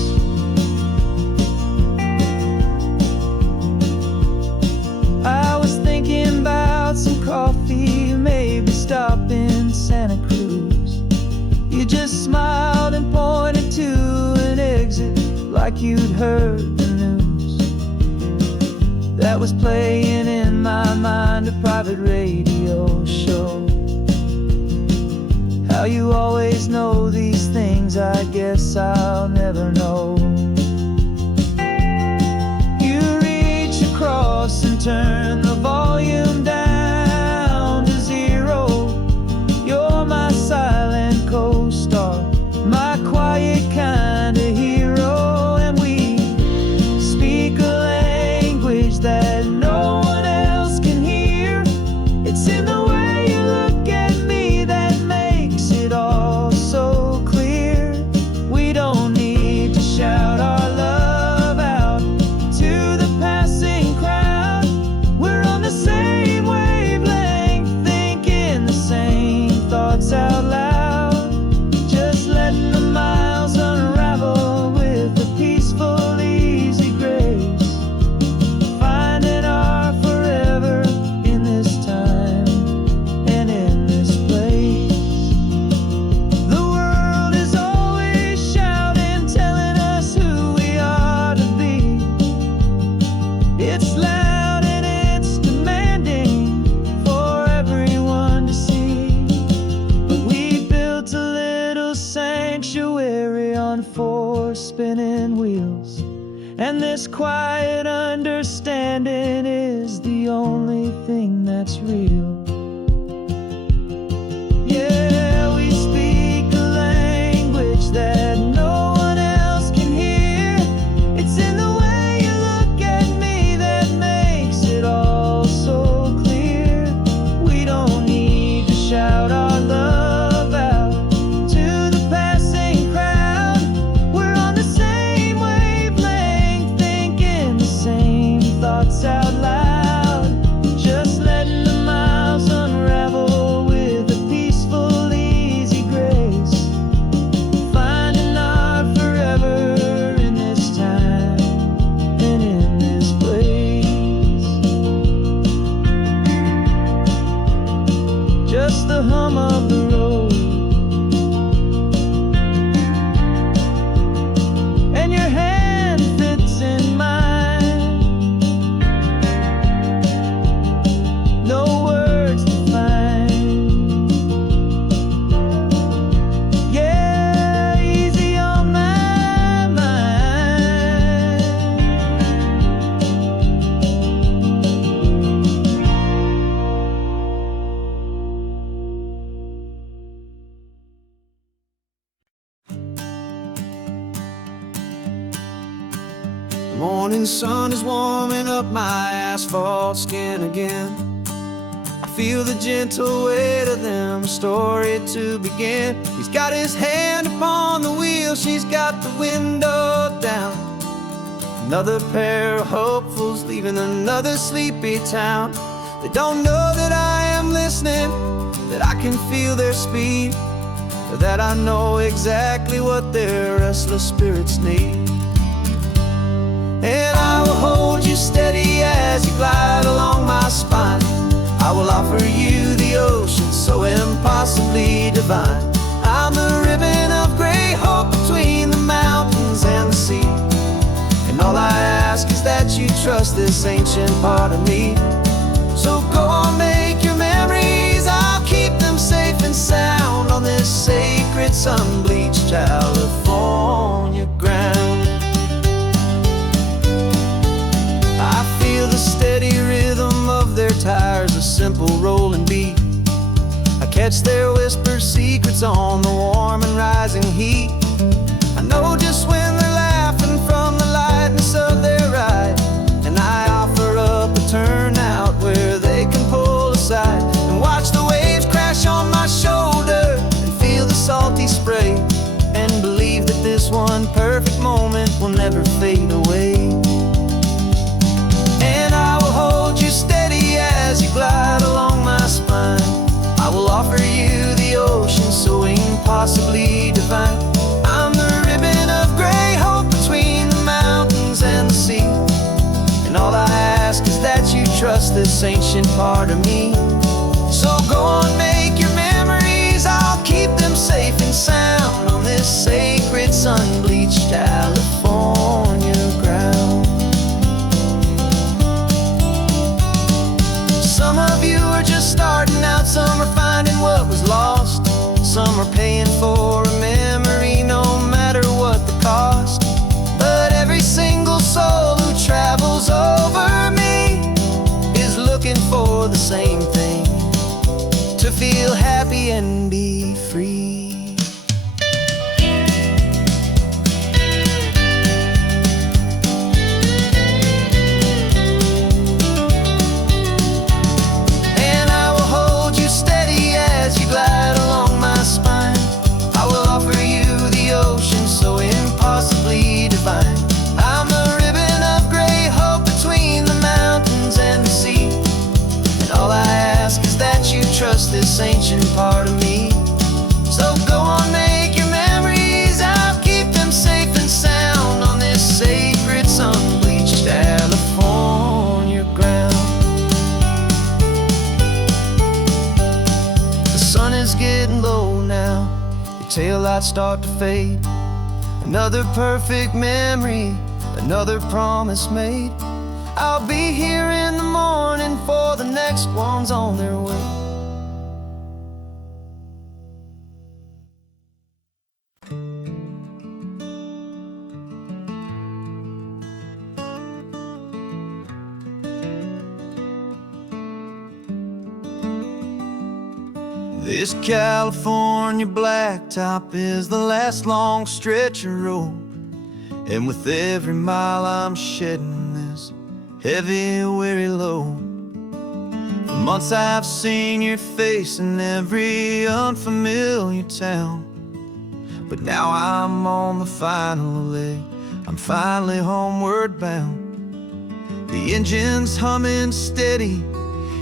I was thinking about some coffee, maybe stop in Santa Cruz. You just smiled and pointed to an exit like you'd heard the news. That was playing in my mind, a private radio show. How you always know these things, I guess I'll never know. You reach across and turn the volume down to zero. You're my silent co-star, my quiet kind of hero. And we speak a language that no one else can hear. It's in the way you look at me that makes it all so clear. We don't need to shout our love out to the passing crowd. We're on the same wavelength, thinking the same thoughts out loud. Just letting the miles unravel with a peaceful, easy grace. Finding our forever in this time and in this place. The world is always shouting, telling us who we are to be. It's loud and it's demanding for everyone to see. But we built a little sanctuary on four spinning wheels, and this quiet understanding is the only thing that's real. Yeah, we speak a language that no one else can hear. It's in the way you look at me that makes it all so clear. We don't need to shout our love out to the passing crowd. We're on the same wavelength, thinking the same thoughts out loud. Just letting the miles unravel with a peaceful, easy grace. Finding our forever in this time and in this place. Just the hum of the road and your hand fits in mine. No words to find. Yeah, easy on my mind. The morning sun is warming up my asphalt skin again. I feel the gentle weight of them, a story to begin. He's got his hand upon the wheel, she's got the window down. Another pair of hopefuls leaving another sleepy town. They don't know that I am listening, that I can feel their speed, or that I know exactly what their restless spirits need. And I will hold you steady as you glide along my spine. I will offer you the ocean so impossibly divine. I'm the ribbon of gray hope between the mountains and the sea. trust this ancient part of me. So go on, make your memories, I'll keep them safe and sound on this sacred sun-bleached California ground. I feel the steady rhythm of their tires, a simple rolling beat. I catch their whispered secrets on the warm and rising heat. I know just when they're laughing from the lightness of their ride, and I offer up a turnout where they can pull aside and watch the waves crash on my shoulder and feel the salty spray, and believe that this one perfect moment will never fade away. And I will hold you steady as you glide along my spine. I will offer you the ocean so impossibly divine. I'm the ribbon of gray hope between the mountains and the sea, and all I ask is that you trust this ancient part of me. So go on, make your memories, I'll keep them safe and sound on this sacred sun-bleached California ground. Some of you are just starting out, some are finding what was lost, some are paying for a memory no matter what the cost. But every single soul who travels over me is looking for the same thing, to feel happy and be free. Trust this ancient part of me. So go on, make your memories, I'll keep them safe and sound on this sacred sun-bleached California ground. The sun is getting low now, your taillights start to fade. Another perfect memory, another promise made. I'll be here in the morning for the next ones on their way. This California blacktop is the last long stretch of road, and with every mile I'm shedding this heavy, weary load. For months I've seen your face in every unfamiliar town, but now I'm on the final leg, I'm finally homeward bound. The engine's humming steady,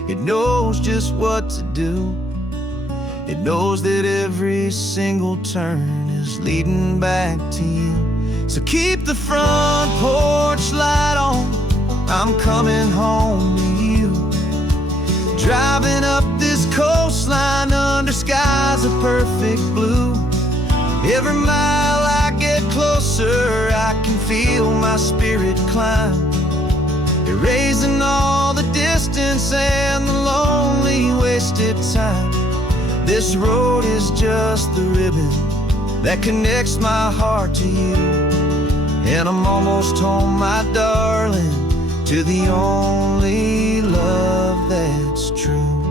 it knows just what to do. It knows that every single turn is leading back to you. So keep the front porch light on, I'm coming home to you. Driving up this coastline under skies of perfect blue. Every mile I get closer, I can feel my spirit climb, erasing all the distance and the lonely wasted time. This road is just the ribbon that connects my heart to you, and I'm almost home, my darling, to the only love that's true.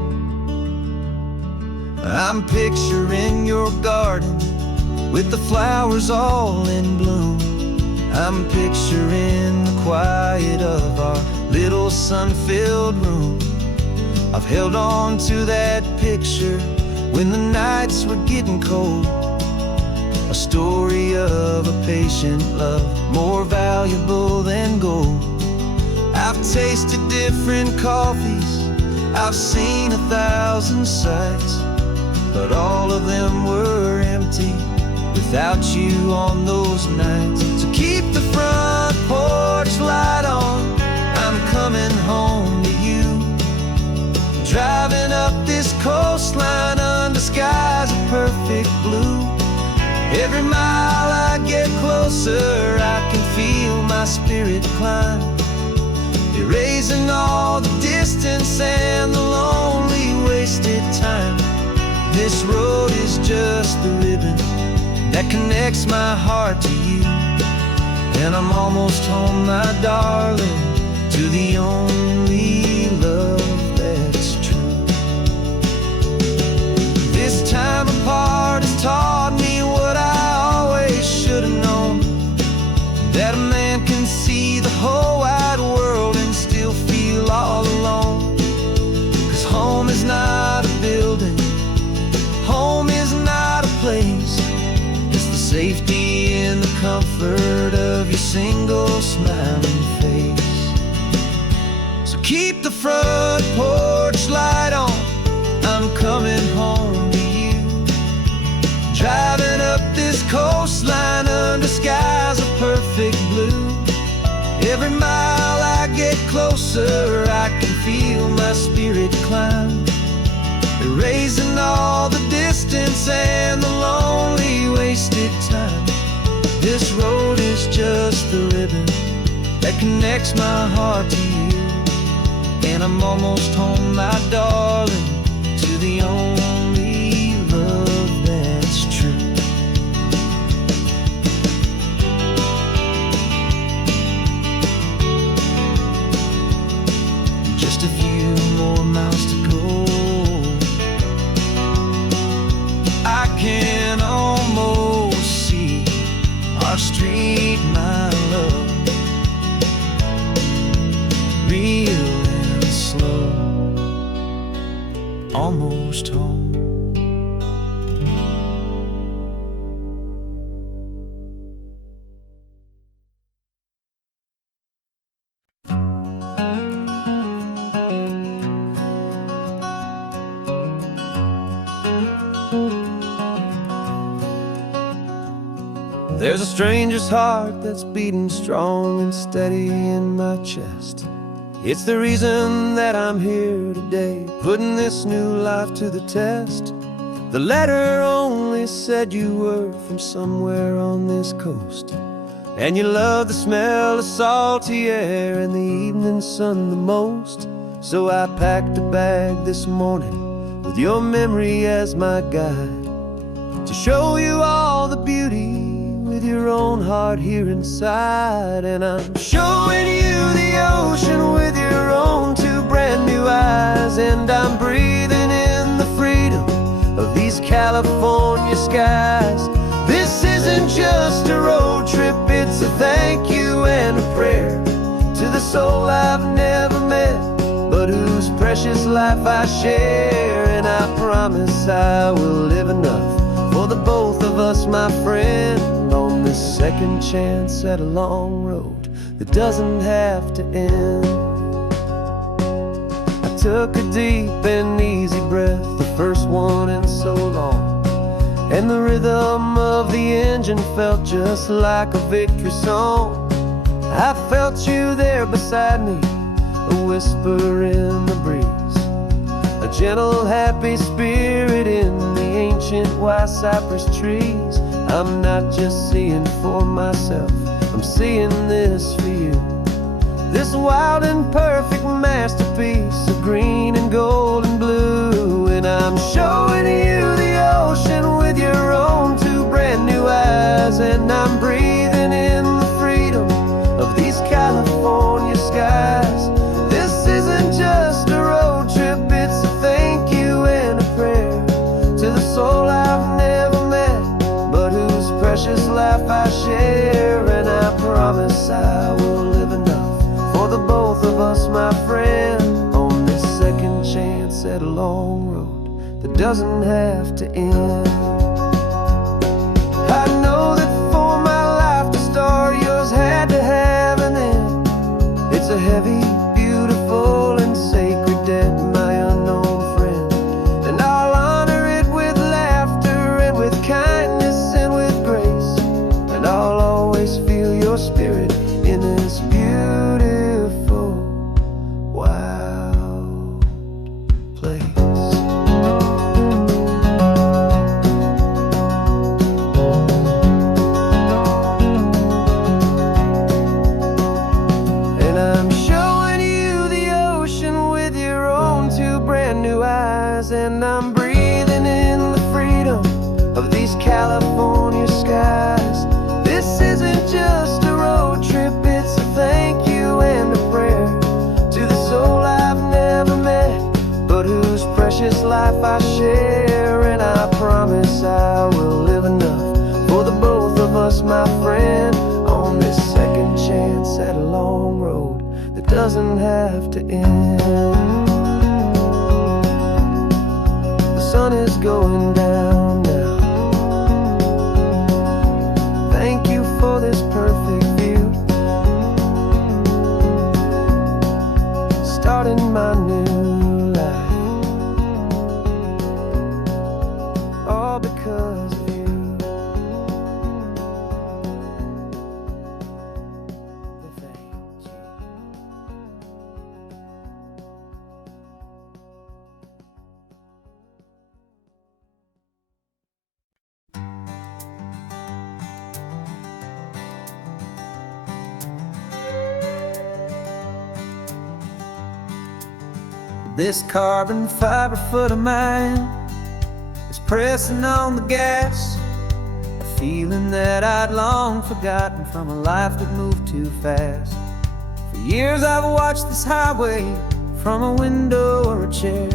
I'm picturing your garden with the flowers all in bloom. I'm picturing the quiet of our little sun-filled room. I've held on to that picture when the nights were getting cold, a story of a patient love, more valuable than gold. I've tasted different coffees, I've seen 1,000 sights, but all of them were empty without you on those nights. So keep the front porch light on, I'm coming home to you. Driving up this coastline under skies of perfect blue. Every mile I get closer, I can feel my spirit climb, erasing all the distance and the lonely wasted time. This road is just the ribbon that connects my heart to you, and I'm almost home, my darling, to the only love that's true. This time apart has taught me what I always should have known, that a man can see the whole wide world and still feel all alone. 'Cause home is not a building, home is not a place, it's the safety and the comfort of your single smiling face. So keep the front porch light on, I'm coming home to you. Driving up this coastline under skies of perfect blue. Every mile I get closer, I can feel my spirit climb, erasing all the distance and the lonely wasted time. This road is just the ribbon that connects my heart to you, and I'm almost home, my darling, to the only love that's true. Just a few more miles to go, I can almost see our street, my love, real and slow, almost home. There's a stranger's heart that's beating strong and steady in my chest. It's the reason that I'm here today, putting this new life to the test. The letter only said you were from somewhere on this coast, and you love the smell of salty air and the evening sun the most. So I packed a bag this morning with your memory as my guide, to show you all the beauty with your own heart here inside. And I'm showing you the ocean with your own two brand new eyes, and I'm breathing in the freedom of these California skies. This isn't just a road trip, it's a thank you and a prayer to the soul I've never met, but whose precious life I share. And I promise I will live enough for the both of us, my friend, on this second chance at a long road that doesn't have to end. I took a deep and easy breath, the first one in so long, and the rhythm of the engine felt just like a victory song. I felt you there beside me, a whisper in the breeze, a gentle happy spirit in the ancient white cypress trees. I'm not just seeing for myself, I'm seeing this for you. This wild and perfect masterpiece of green and gold and blue. And I'm showing you the ocean with your own two brand new eyes, and I'm breathing in the freedom of these California skies. This isn't just a road trip, it's a thank you and a prayer to the soul I've never met, but whose precious life I share. And I promise I will live enough for the both of us, my friend, on this second chance at a long road that doesn't have to end. I know that for my life to start, yours had to have an end. It's a heavy, beautiful, and sacred debt, my unknown friend, and I'll honor it with laughter and with kindness and with grace, and I'll always feel your spirit in this beautiful, wild place. yours, my friend, on this second chance at a long road that doesn't have to end. The sun is going down now. Thank you for this perfect view, starting my new life, all because of you. Thank you. This carbon fiber foot of mine is pressing on the gas, a feeling that I'd long forgotten from a life that moved too fast. For years I've watched this highway from a window or a chair,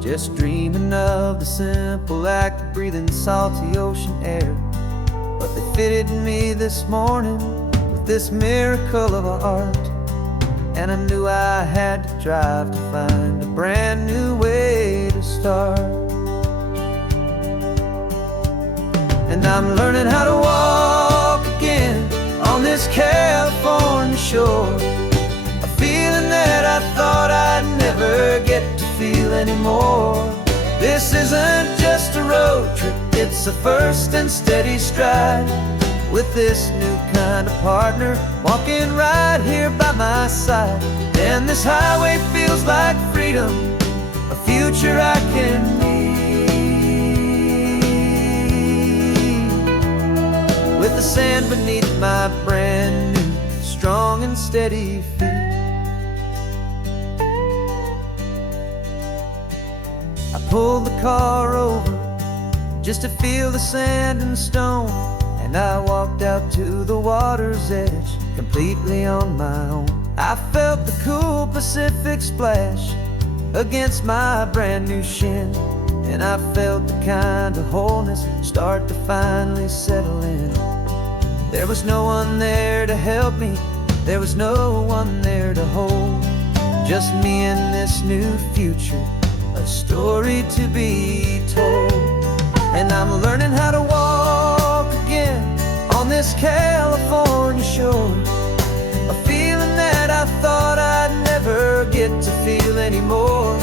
just dreaming of the simple act of breathing salty ocean air. But they fitted me this morning with this miracle of art, and I knew I had to drive to find a brand new way to start. And I'm learning how to walk again on this California shore, a feeling that I thought I'd never get to feel anymore. This isn't just a road trip, it's a first and steady stride, with this new kind of partner walking right here by my side. And this highway feels like freedom, a future I can need, with the sand beneath my brand new strong and steady feet. I pulled the car over just to feel the sand and stone, and I walked out to the water's edge completely on my own. I felt the cool Pacific splash against my brand new shin, and I felt the kind of wholeness start to finally settle in. There was no one there to help me, there was no one there to hold, just me and this new future, a story to be told. And I'm learning how to walk again on this California shore, a feeling that I thought I'd never get to feel anymore.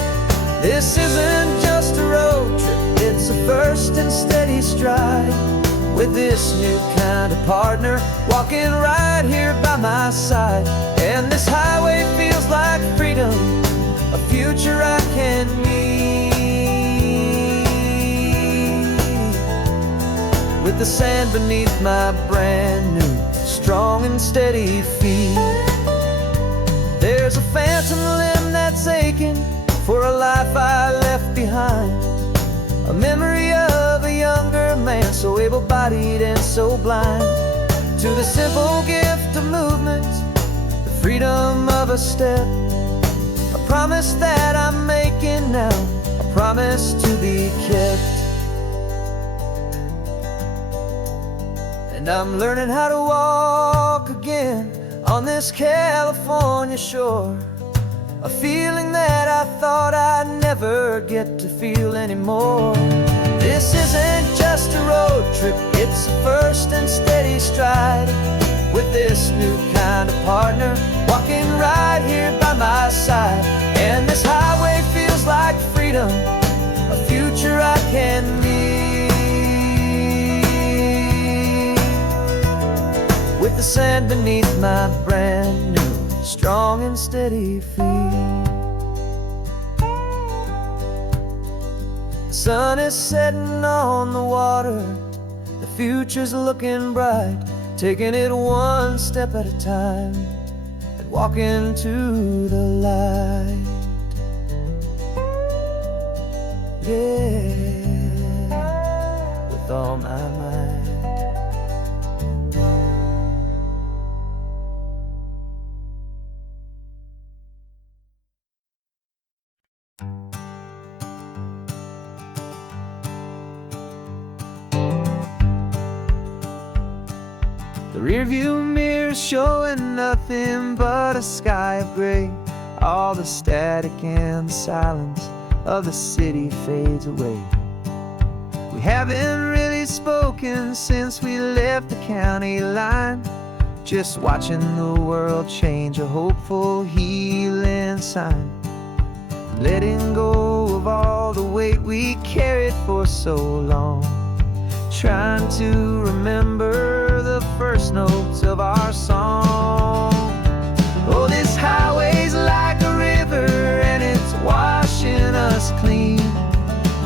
This isn't just a road trip, it's a first and steady stride, with this new kind of partner walking right here by my side. And this highway feels like freedom, a future I can need, with the sand beneath my brand new strong and steady feet. There's a phantom limb that's aching for a life I left behind, a memory of a younger man so able-bodied and so blind, to the simple gift of movement, the freedom of a step, a promise that I'm making now, a promise to be kept. And I'm learning how to walk again on this California shore, a feeling that I thought I'd never get to feel anymore. This isn't just a road trip, it's a first and steady stride, with this new kind of partner walking right here by my side. And this highway feels like freedom, a future I can need, with the sand beneath my brand new strong and steady feet. The sun is setting on the water, the future's looking bright, taking it one step at a time and walking to the light. Yeah, with all my might. The rearview mirror showing nothing but a sky of gray. All the static and the silence of the city fades away. We haven't really spoken since we left the county line, just watching the world change, a hopeful healing sign. Letting go of all the weight we carried for so long, trying to remember the first notes of our song. Oh, this highway's like a river and it's washing us clean,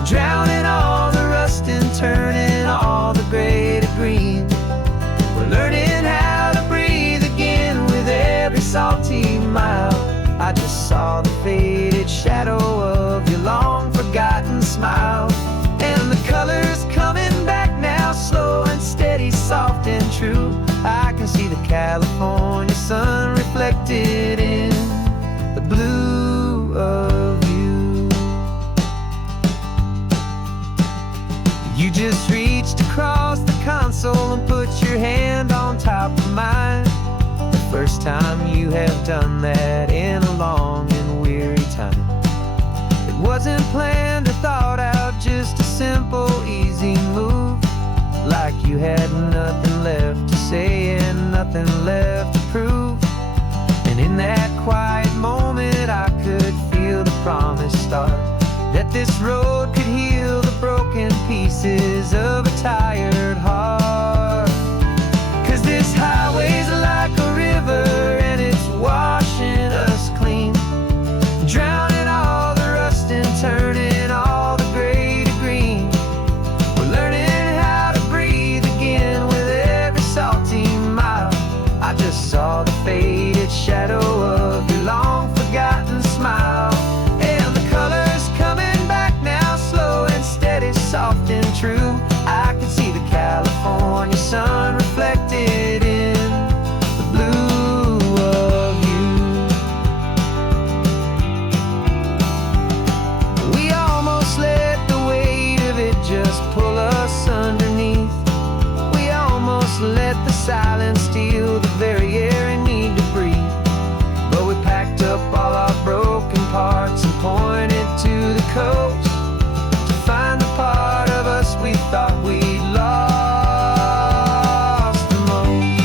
drowning all the rust and turning all the gray to green. We're learning how to breathe again with every salty mile. I just saw the faded shadow of your long forgotten smile, and the colors coming back now, slow and steady, soft and true. I can see the California sun reflected in the blue of you. You just reached across the console and put your hand on top of mine. The first time you have done that in a long and weary time. It wasn't planned or thought out, just a simple, easy move. Like you had nothing left to say and nothing left to prove. And in that quiet moment I could feel the promise start, that this road could heal the broken pieces of a tired heart. 'Cause this highway's like a river and it's washing us clean, drowning all the rust and turning all the gray to green. We're learning how to breathe again with every salty mile. I just saw the faded shadow of your long forgotten smile, and the colors coming back now, slow and steady, soft and true. I can see the California sun reflected in the blue of you. We almost let the weight of it just pull us underneath. We almost let the silence steal the very air we need to breathe. But we packed up all our broken parts and pointed to the coast to find the part of us we thought we'd lost the most.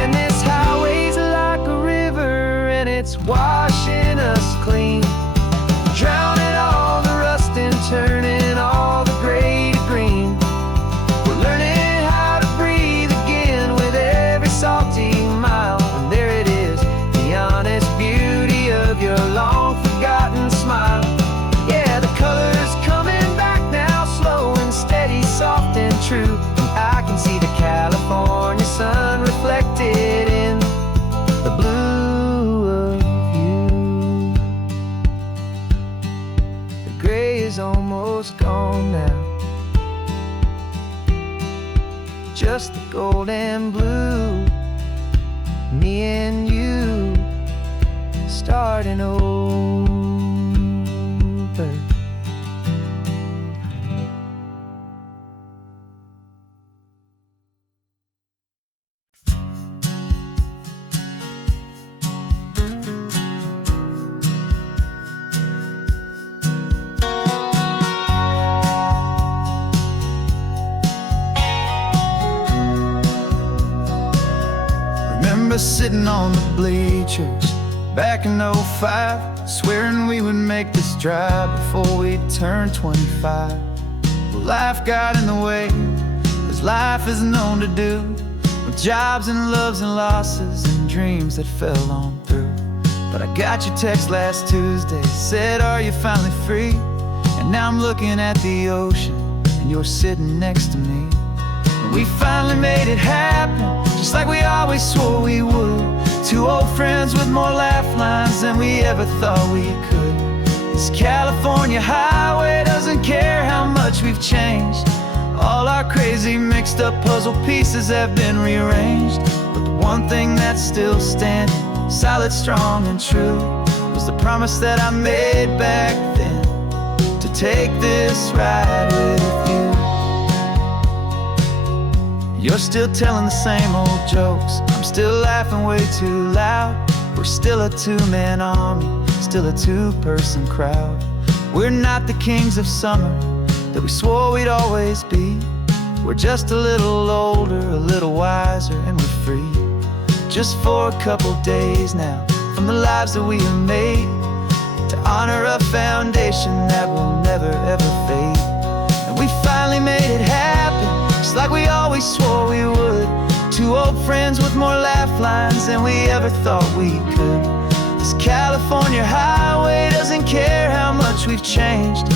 And this highway's like a river and it's washing us clean, drowning all the rust and turning all the gray to green. We're learning how to breathe again with every salty mile. And there it is, the honest beauty of your long forgotten smile. Yeah, the colors coming back now, slow and steady, soft and true. And I can see the California sun reflected in the blue of you. The gray is almost gone now, just the gold and blue. Me and you starting over. Remember sitting on the bleachers back in '05, swearing we would make this drive before we turned 25. Well, life got in the way, as life is known to do, with jobs and loves and losses and dreams that fell on through. But I got your text last Tuesday, said, are you finally free? And now I'm looking at the ocean and you're sitting next to me. We finally made it happen, just like we always swore we would. Two old friends with more laugh lines than we ever thought we could. This California highway doesn't care how much we've changed. All our crazy mixed up puzzle pieces have been rearranged, but the one thing that's still standing, solid, strong and true, was the promise that I made back then, to take this ride with you. You're still telling the same old jokes, I'm still laughing way too loud. We're still a two-man army, still a two-person crowd. We're not the kings of summer that we swore we'd always be. We're just a little older, a little wiser, and we're free. Just for a couple days now, from the lives that we have made, to honor a foundation that will never ever fade. And we finally made it happen, just like we always swore we would. Two old friends with more laugh lines than we ever thought we could. This California highway doesn't care how much we've changed.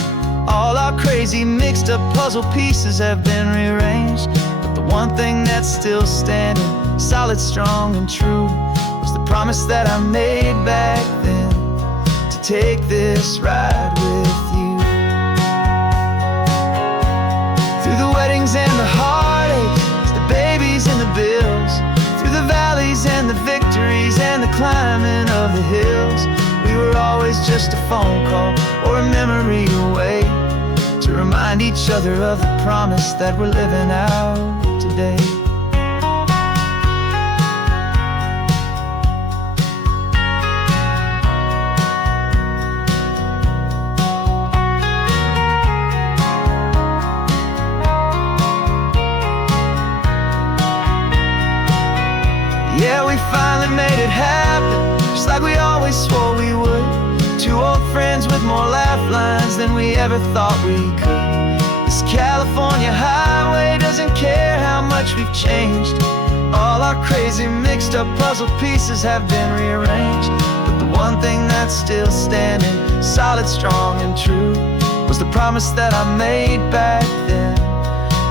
All our crazy mixed up puzzle pieces have been rearranged, but the one thing that's still standing, solid, strong, and true, was the promise that I made back then, to take this ride with you. Through the weddings and the heartaches, the babies and the bills, through the valleys and the victories and the climbing of the hills, we were always just a phone call or a memory away, to remind each other of the promise that we're living out today. Yeah, we finally made it happen, just like we always swore we would. Two old friends with more laugh lines than we ever thought we could. This California highway doesn't care how much we've changed. All our crazy mixed up puzzle pieces have been rearranged, but the one thing that's still standing, solid, strong, and true, was the promise that I made back then,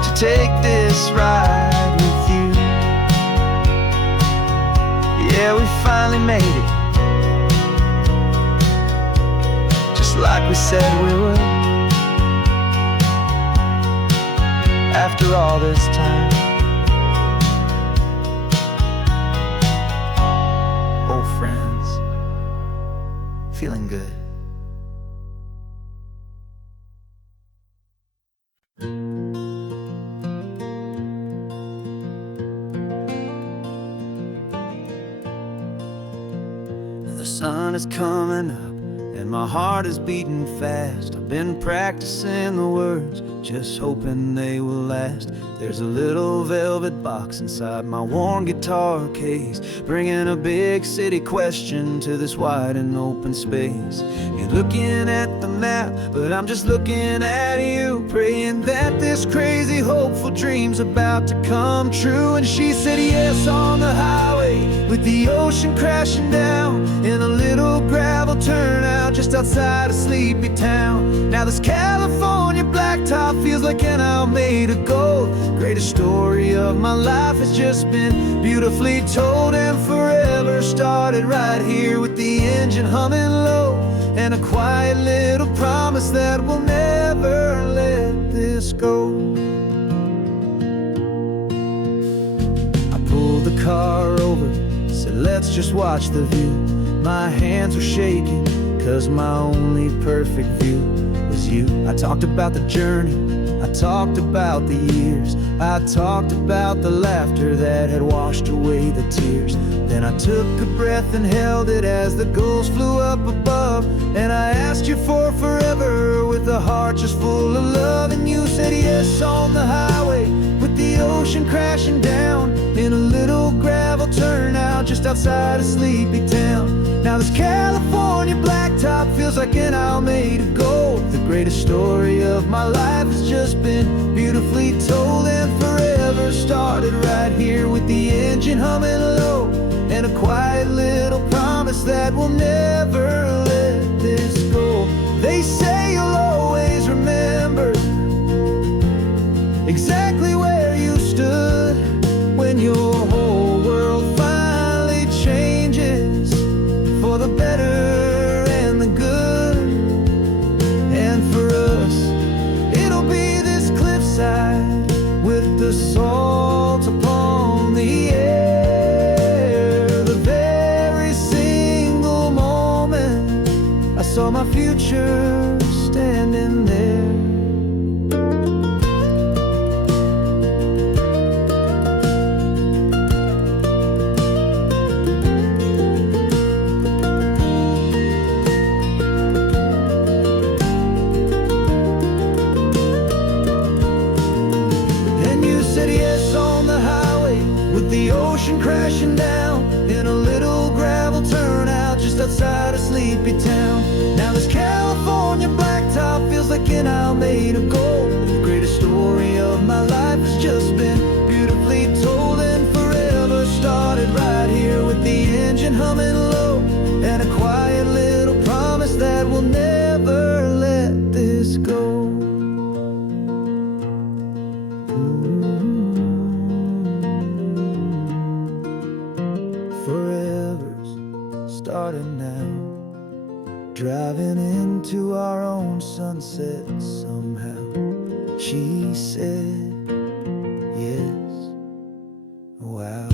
to take this ride with you. Yeah, we finally made it, like we said we would. After all this time, old friends, feeling good. The sun is coming up and my heart is beating fast. I've been practicing the words, just hoping they will last. There's a little velvet box inside my worn guitar case, bringing a big city question to this wide and open space. You're looking at the map, but I'm just looking at you, praying that this crazy hopeful dream's about to come true. And she said yes on the highway, with the ocean crashing down, in a little gravel turnout just outside a sleepy town. Now this California blacktop feels like an Alameda gold. Greatest story of my life has just been beautifully told, and forever started right here with the engine humming low, and a quiet little promise that we'll never let this go. I pulled the car over, said let's just watch the view. My hands were shaking, cause my only perfect view was you. I talked about the journey, I talked about the years, I talked about the laughter that had washed away the tears. Then I took a breath and held it as the gulls flew up above, and I asked you for forever with a heart just full of love. And you said yes on the highway, with the ocean crashing down, in a little gravel turnout just outside a sleepy town. Now this California blacktop feels like an Alameda gold. The greatest story of my life has just been beautifully told, and forever started right here with the engine humming low, and a quiet little promise that we'll never let this go. They say you'll always remember exactly where you stood when your whole world finally changes for the better and the good. And for us, it'll be this cliffside with the salt upon the air, the very single moment saw my future standing there. And you said yes on the highway, with the ocean crashing down in a little gravel turnout just outside a sleepy town. Now this California blacktop feels like an isle made of gold. The greatest story of my life has just been beautifully told, and forever started right here with the engine humming low, and a quiet little promise that we'll never let this go. Forever's starting now, driving into our own sunset somehow. She said yes, wow.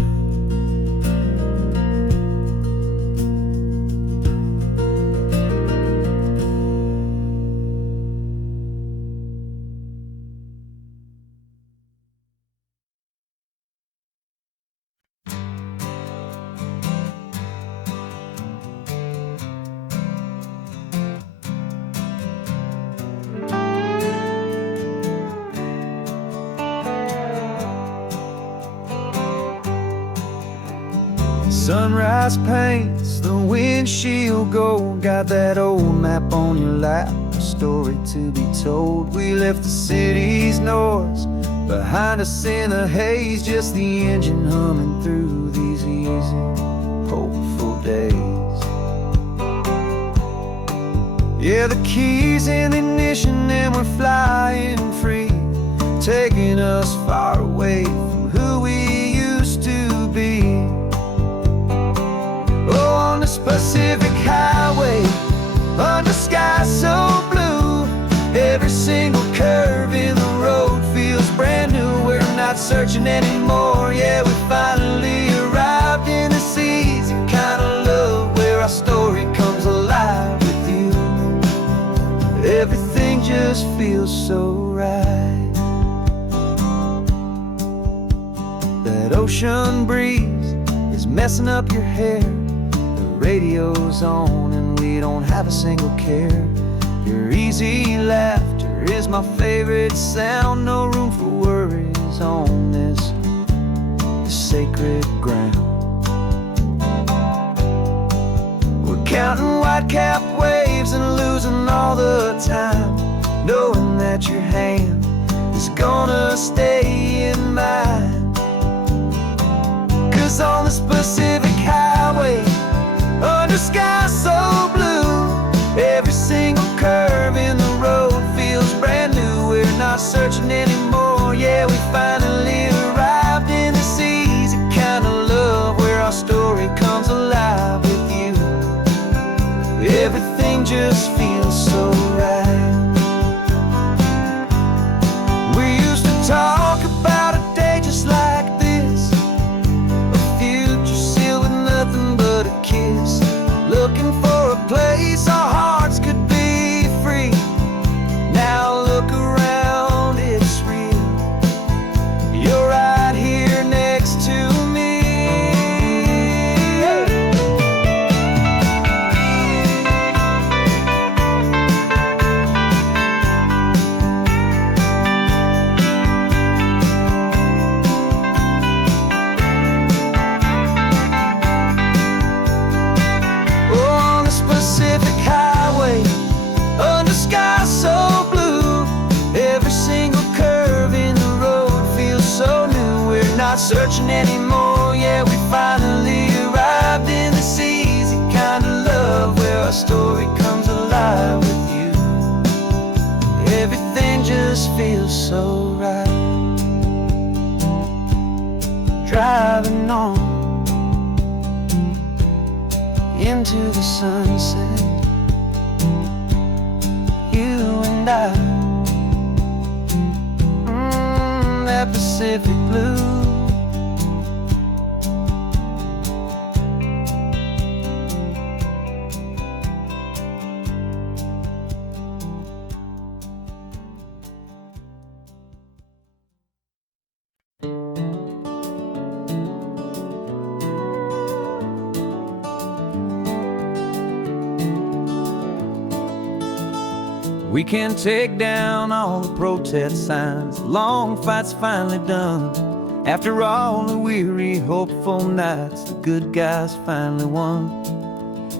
Sunrise paints the windshield gold. Got that old map on your lap, a story to be told. We left the city's noise behind us in the haze, just the engine humming through these easy, hopeful days. Yeah, the keys in the ignition and we're flying free, taking us far away from who we used to be. Oh, on this Pacific highway, under sky so blue, every single curve in the road feels brand new. We're not searching anymore, yeah, we finally arrived in this easy kind of love where our story comes alive with you. Everything just feels so right. That ocean breeze is messing up your hair, radio's on and we don't have a single care. Your easy laughter is my favorite sound. No room for worries on this sacred ground. We're counting white-capped waves and losing all the time, knowing that your hand is gonna stay in mine. 'Cause on this Pacific highway, under sky so blue, every single curve in the road feels brand new. We're not searching anymore, yeah, we finally arrived in this easy kind of love where our story comes alive with you. Everything just feels so right. We used to talk about a day just like this, a future sealed with nothing but a kiss, looking for a place our hearts could be free. Now look around, it's real. You're right here next to me. Pacific highway, under sky so blue, every single curve in the road feels so new. We're not searching anymore, yeah, we finally arrived in this easy kind of love where our story comes alive with you. Everything just feels so right. Driving on into the sunset, you and I, that Pacific blue. We can take down all the protest signs. Long fight's finally done. After all the weary, hopeful nights, the good guys finally won.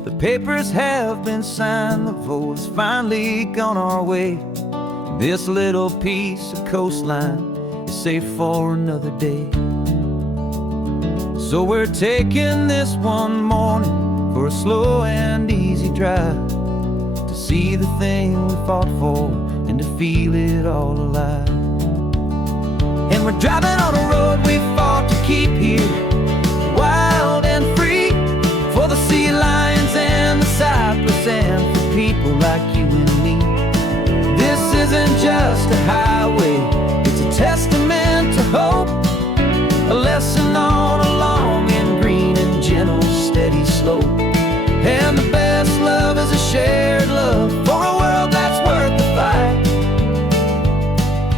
The papers have been signed, the vote's finally gone our way. This little piece of coastline is safe for another day. So we're taking this one morning for a slow and easy drive, to see the thing we fought for and to feel it all alive. And we're driving on a road we fought to keep here, wild and free, for the sea lions and the cypress and for people like you and me. This isn't just a highway, it's a testament to hope, a lesson on a long and green and gentle steady slope. And the best love is a shared love for a world that's worth the fight,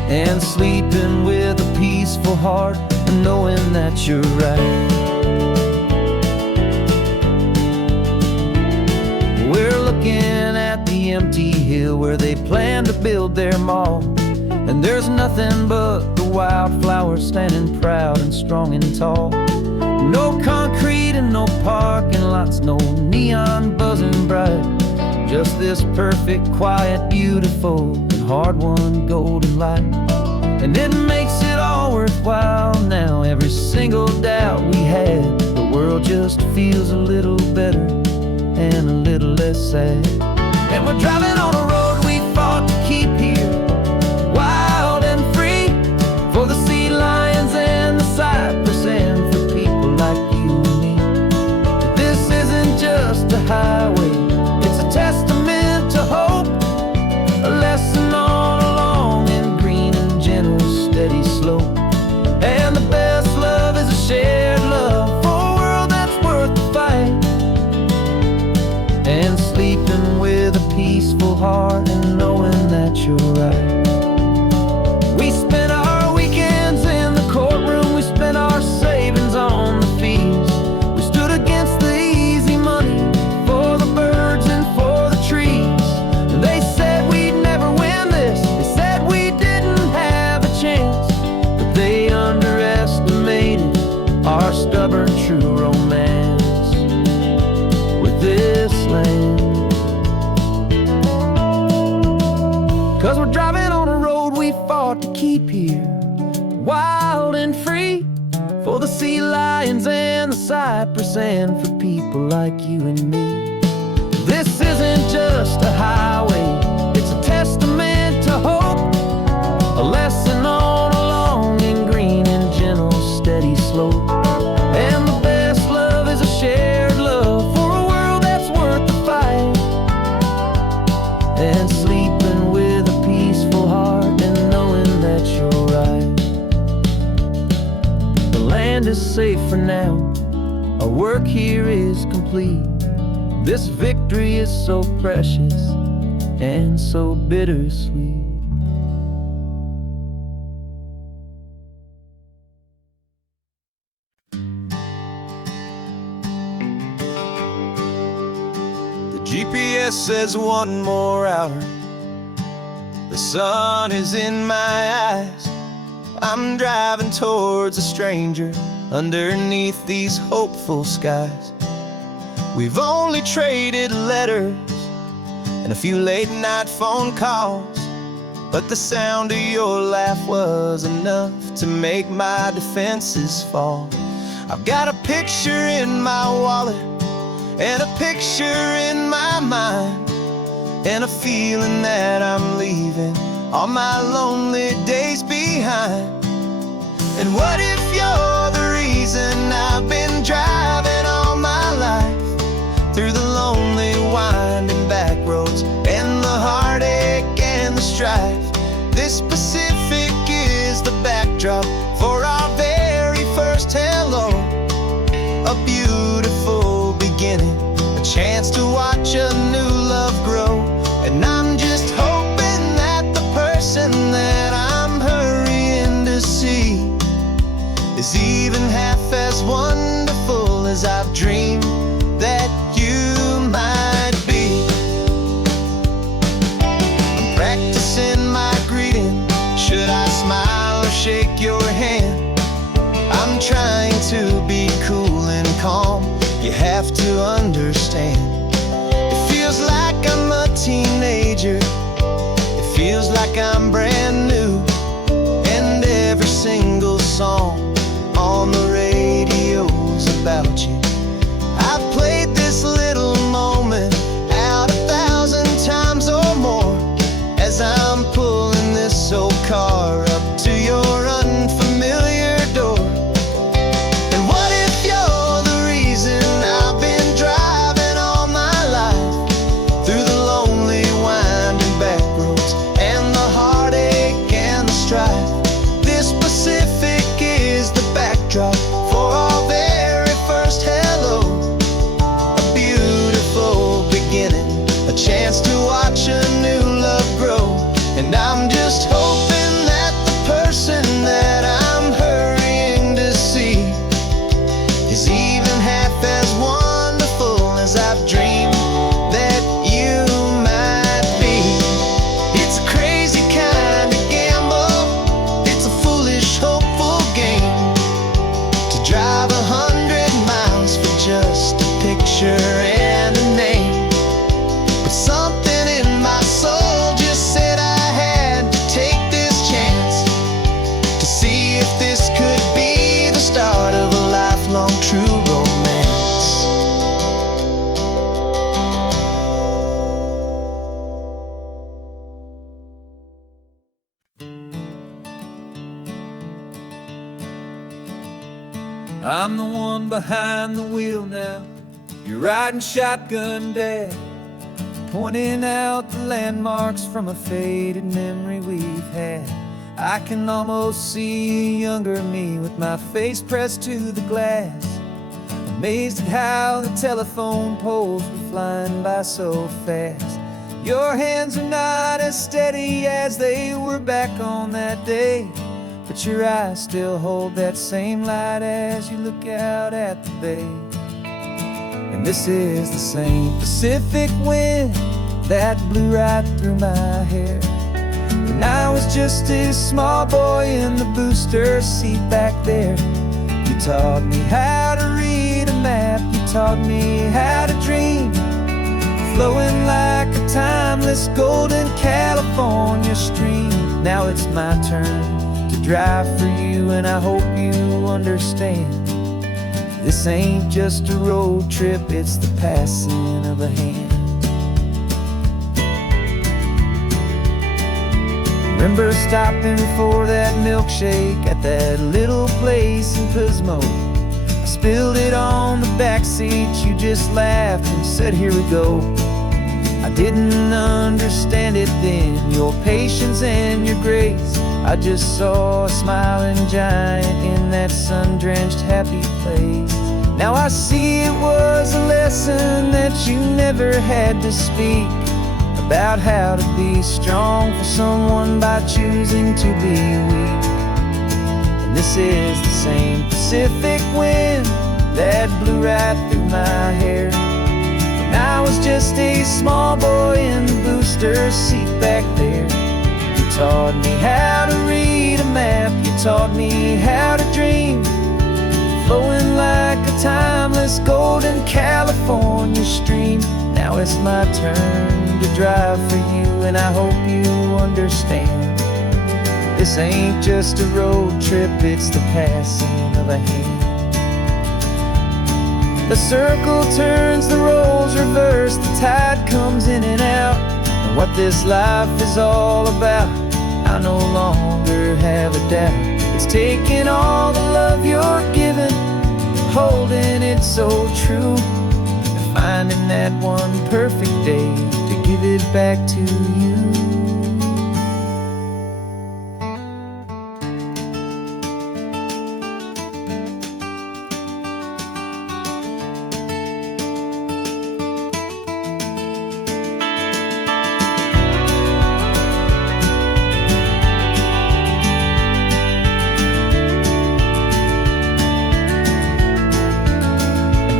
and sleeping with a peaceful heart and knowing that you're right. We're looking at the empty hill where they plan to build their mall, and there's nothing but the wildflowers standing proud and strong and tall. No concrete and no parking lots, no neon buzzing bright, just this perfect, quiet, beautiful, and hard-won golden light. And it makes it all worthwhile now. Every single doubt we had, the world just feels a little better and a little less sad. And we're driving on a road we fought to keep here, wild and free, for the sea lions and the cypress and for people like you and me. This isn't just a highway, it's a testament to hope, a lesson on a long and green and gentle steady slope. And the best love is a shared love for a world that's worth the fight, and sleeping with a peaceful heart and knowing that you're right. We spent our weekends in the courtroom, we spent our savings on the fees. We stood against the easy money for the birds and for the trees. And they said we'd never win this, they said we didn't have a chance, but they underestimated our stubborn true romance with this land. 'Cause we're driving on a road we fought to keep here, wild and free, for the sea lions and the cypress and for people like you and me. This isn't just a highway, it's a testament to hope, a lesson on a long and green and gentle steady slope. And the best love is a shared love for a world that's worth the fight, and sleeping with a peaceful heart and knowing that you're right. The land is safe for now, our work here is complete. This victory is so precious and so bittersweet. The GPS says one more hour, the sun is in my eyes. I'm driving towards a stranger underneath these hopeful skies. We've only traded letters and a few late night phone calls, but the sound of your laugh was enough to make my defenses fall. I've got a picture in my wallet and a picture in my mind, and a feeling that I'm leaving all my lonely days behind. And what if you're the reason I've been driving all my life, through the lonely winding back roads and the heartache and the strife? This Pacific is the backdrop for our very first hello, a beautiful beginning, a chance to watch a new love grow. And I'm just hoping that the person that I'm hurrying to see is even half as wonderful as I've dreamed that you might be. I'm song on the radio's about you. I've played this little moment out 1,000 times or more as I'm pulling this old car up to your unfamiliar door. And what if you're the reason I've been driving all my life through the lonely winding back roads and the heartache and the strife? This Pacific is the backdrop for our very first hello. A beautiful beginning, a chance to watch a new love grow. And I'm just hoping that the person that I'm hurrying to see is even half as wonderful as I've dreamed that you might be. It's a crazy kind of gamble, it's a foolish, hopeful game to drive 100 miles for just a picture and a name. But something in my soul just said I had to take this chance to see if this could be the start of a lifelong true romance. I'm the one behind the wheel now. You're riding shotgun, Dad, pointing out the landmarks from a faded memory we've had. I can almost see a younger me with my face pressed to the glass, amazed at how the telephone poles were flying by so fast. Your hands are not as steady as they were back on that day, but your eyes still hold that same light as you look out at the bay. And this is the same Pacific wind that blew right through my hair when I was just a small boy in the booster seat back there. You taught me how to read a map, you taught me how to dream, flowing like a timeless golden California stream. Now it's my turn to drive for you, and I hope you understand. This ain't just a road trip, it's the passing of a hand. Remember stopping for that milkshake at that little place in Pismo? I spilled it on the back seat, you just laughed and said, here we go. I didn't understand it then, your patience and your grace. I just saw a smiling giant in that sun-drenched happy place. Now I see it was a lesson that you never had to speak, about how to be strong for someone by choosing to be weak. And this is the same Pacific wind that blew right through my hair when I was just a small boy in the booster seat back there. You taught me how to read a map, you taught me how to dream, flowing like a timeless golden California stream. Now it's my turn to drive for you, and I hope you understand. This ain't just a road trip, it's the passing of a hand. The circle turns, the roles reverse, the tide comes in and out. And what this life is all about, I no longer have a doubt. It's taking all the love you're giving, holding it so true, and finding that one perfect day to give it back to you.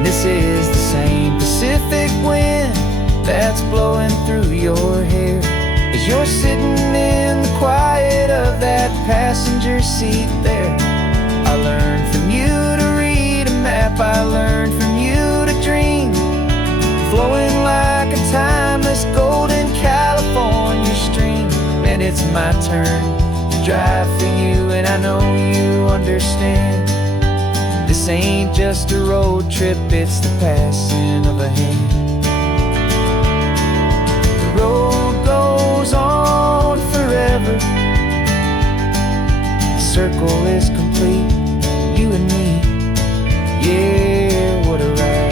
This is the same Pacific wind that's blowing through your hair as you're sitting in the quiet of that passenger seat there. I learned from you to read a map, I learned from you to dream, flowing like a timeless golden California stream. And it's my turn to drive for you, and I know you understand. This ain't just a road trip, it's the passing of a hand. The road goes on forever. The circle is complete, you and me. Yeah, what a ride.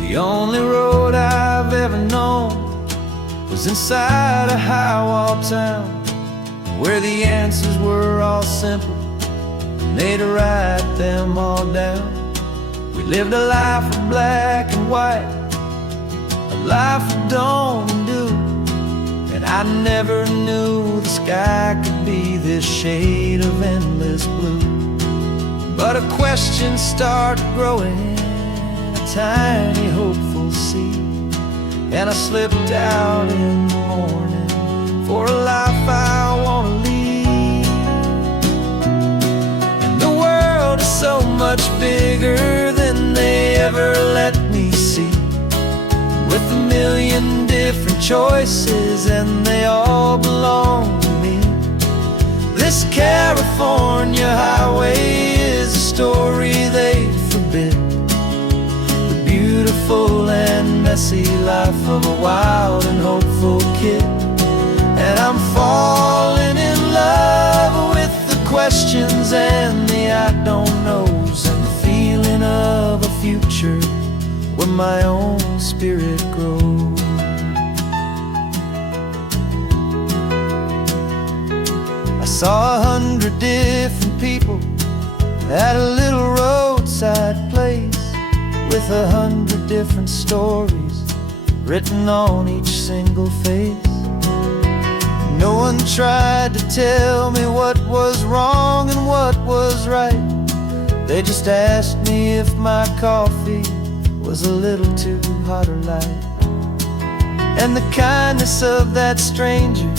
The only road I've ever known was inside a high-wall town, where the answers were all simple and they'd write them all down. We lived a life of black and white, a life of dawn and dew, and I never knew the sky could be this shade of endless blue. But a question started growing, tiny hopeful seed, and I slipped out in the morning for a life I want to lead. And the world is so much bigger than they ever let me see, with a million different choices and they all belong to me. This California highway is a story they forbid, beautiful and messy life of a wild and hopeful kid. And I'm falling in love with the questions and the I don't knows, and the feeling of a future where my own spirit grows. I saw 100 different people at a little roadside place, with 100 different stories written on each single face. No one tried to tell me what was wrong and what was right. They just asked me if my coffee was a little too hot or light. And the kindness of that stranger,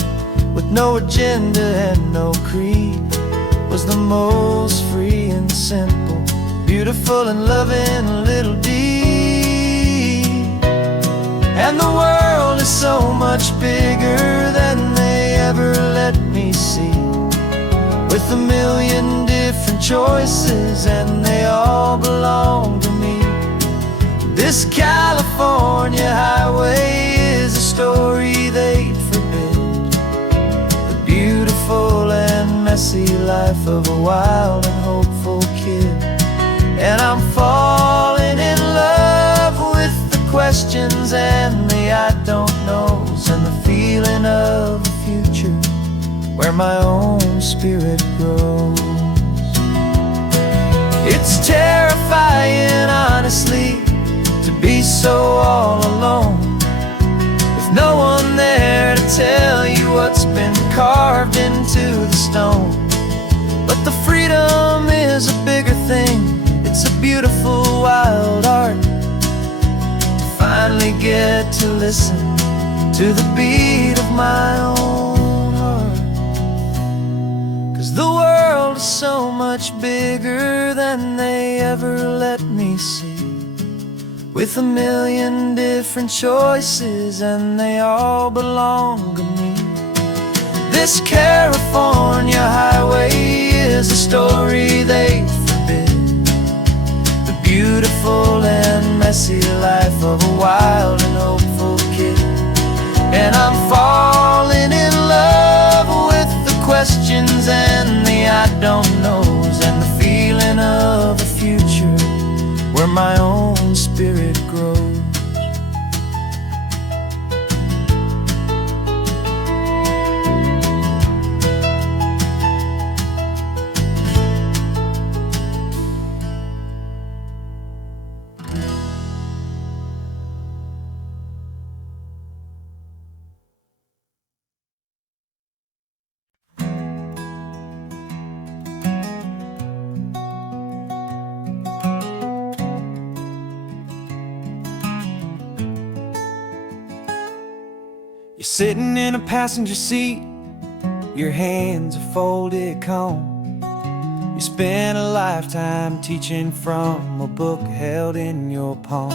with no agenda and no creed, was the most free and simple, beautiful and loving little deed. And the world is so much bigger than they ever let me see, with a million different choices and they all belong to me. This California highway is a story they'd forbid, the beautiful and messy life of a wild and hopeful kid. And I'm falling in love with the questions and the I don't knows, and the feeling of a future where my own spirit grows. It's terrifying, honestly, to be so all alone, with no one there to tell you what's been carved into the stone. But the freedom is a bigger thing, it's a beautiful wild art, to finally get to listen to the beat of my own heart. 'Cause the world is so much bigger than they ever let me see, with a million different choices and they all belong to me. This California highway is a story they forbid, the beautiful and messy life of a wild and hopeful kid. And I'm falling in love with the questions and the I don't knows, and the feeling of a future where my own spirit grows. You're sitting in a passenger seat, your hands are folded calm. You spent a lifetime teaching from a book held in your palm.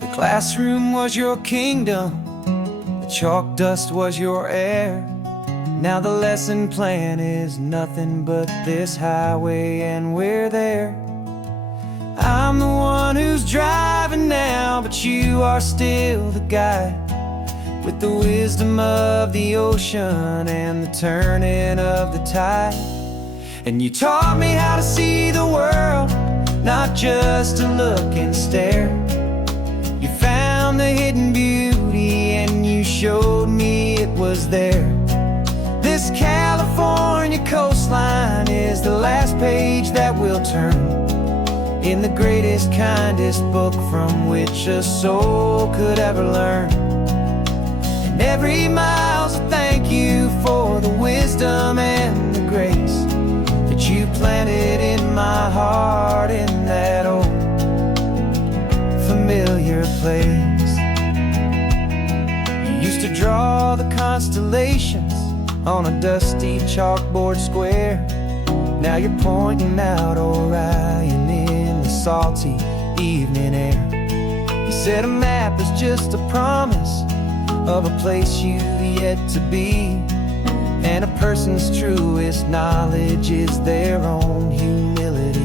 The classroom was your kingdom, the chalk dust was your air. Now the lesson plan is nothing but this highway and we're there. I'm the one who's driving now, but you are still the guide, with the wisdom of the ocean and the turning of the tide. And you taught me how to see the world, not just to look and stare. You found the hidden beauty and you showed me it was there. This California coastline is the last page that we'll turn in the greatest, kindest book from which a soul could ever learn. And every mile's a thank you for the wisdom and the grace that you planted in my heart in that old familiar place. You used to draw the constellations on a dusty chalkboard square. Now you're pointing out Orion in the salty evening air. You said a map is just a promise of a place you've yet to be, and a person's truest knowledge is their own humility.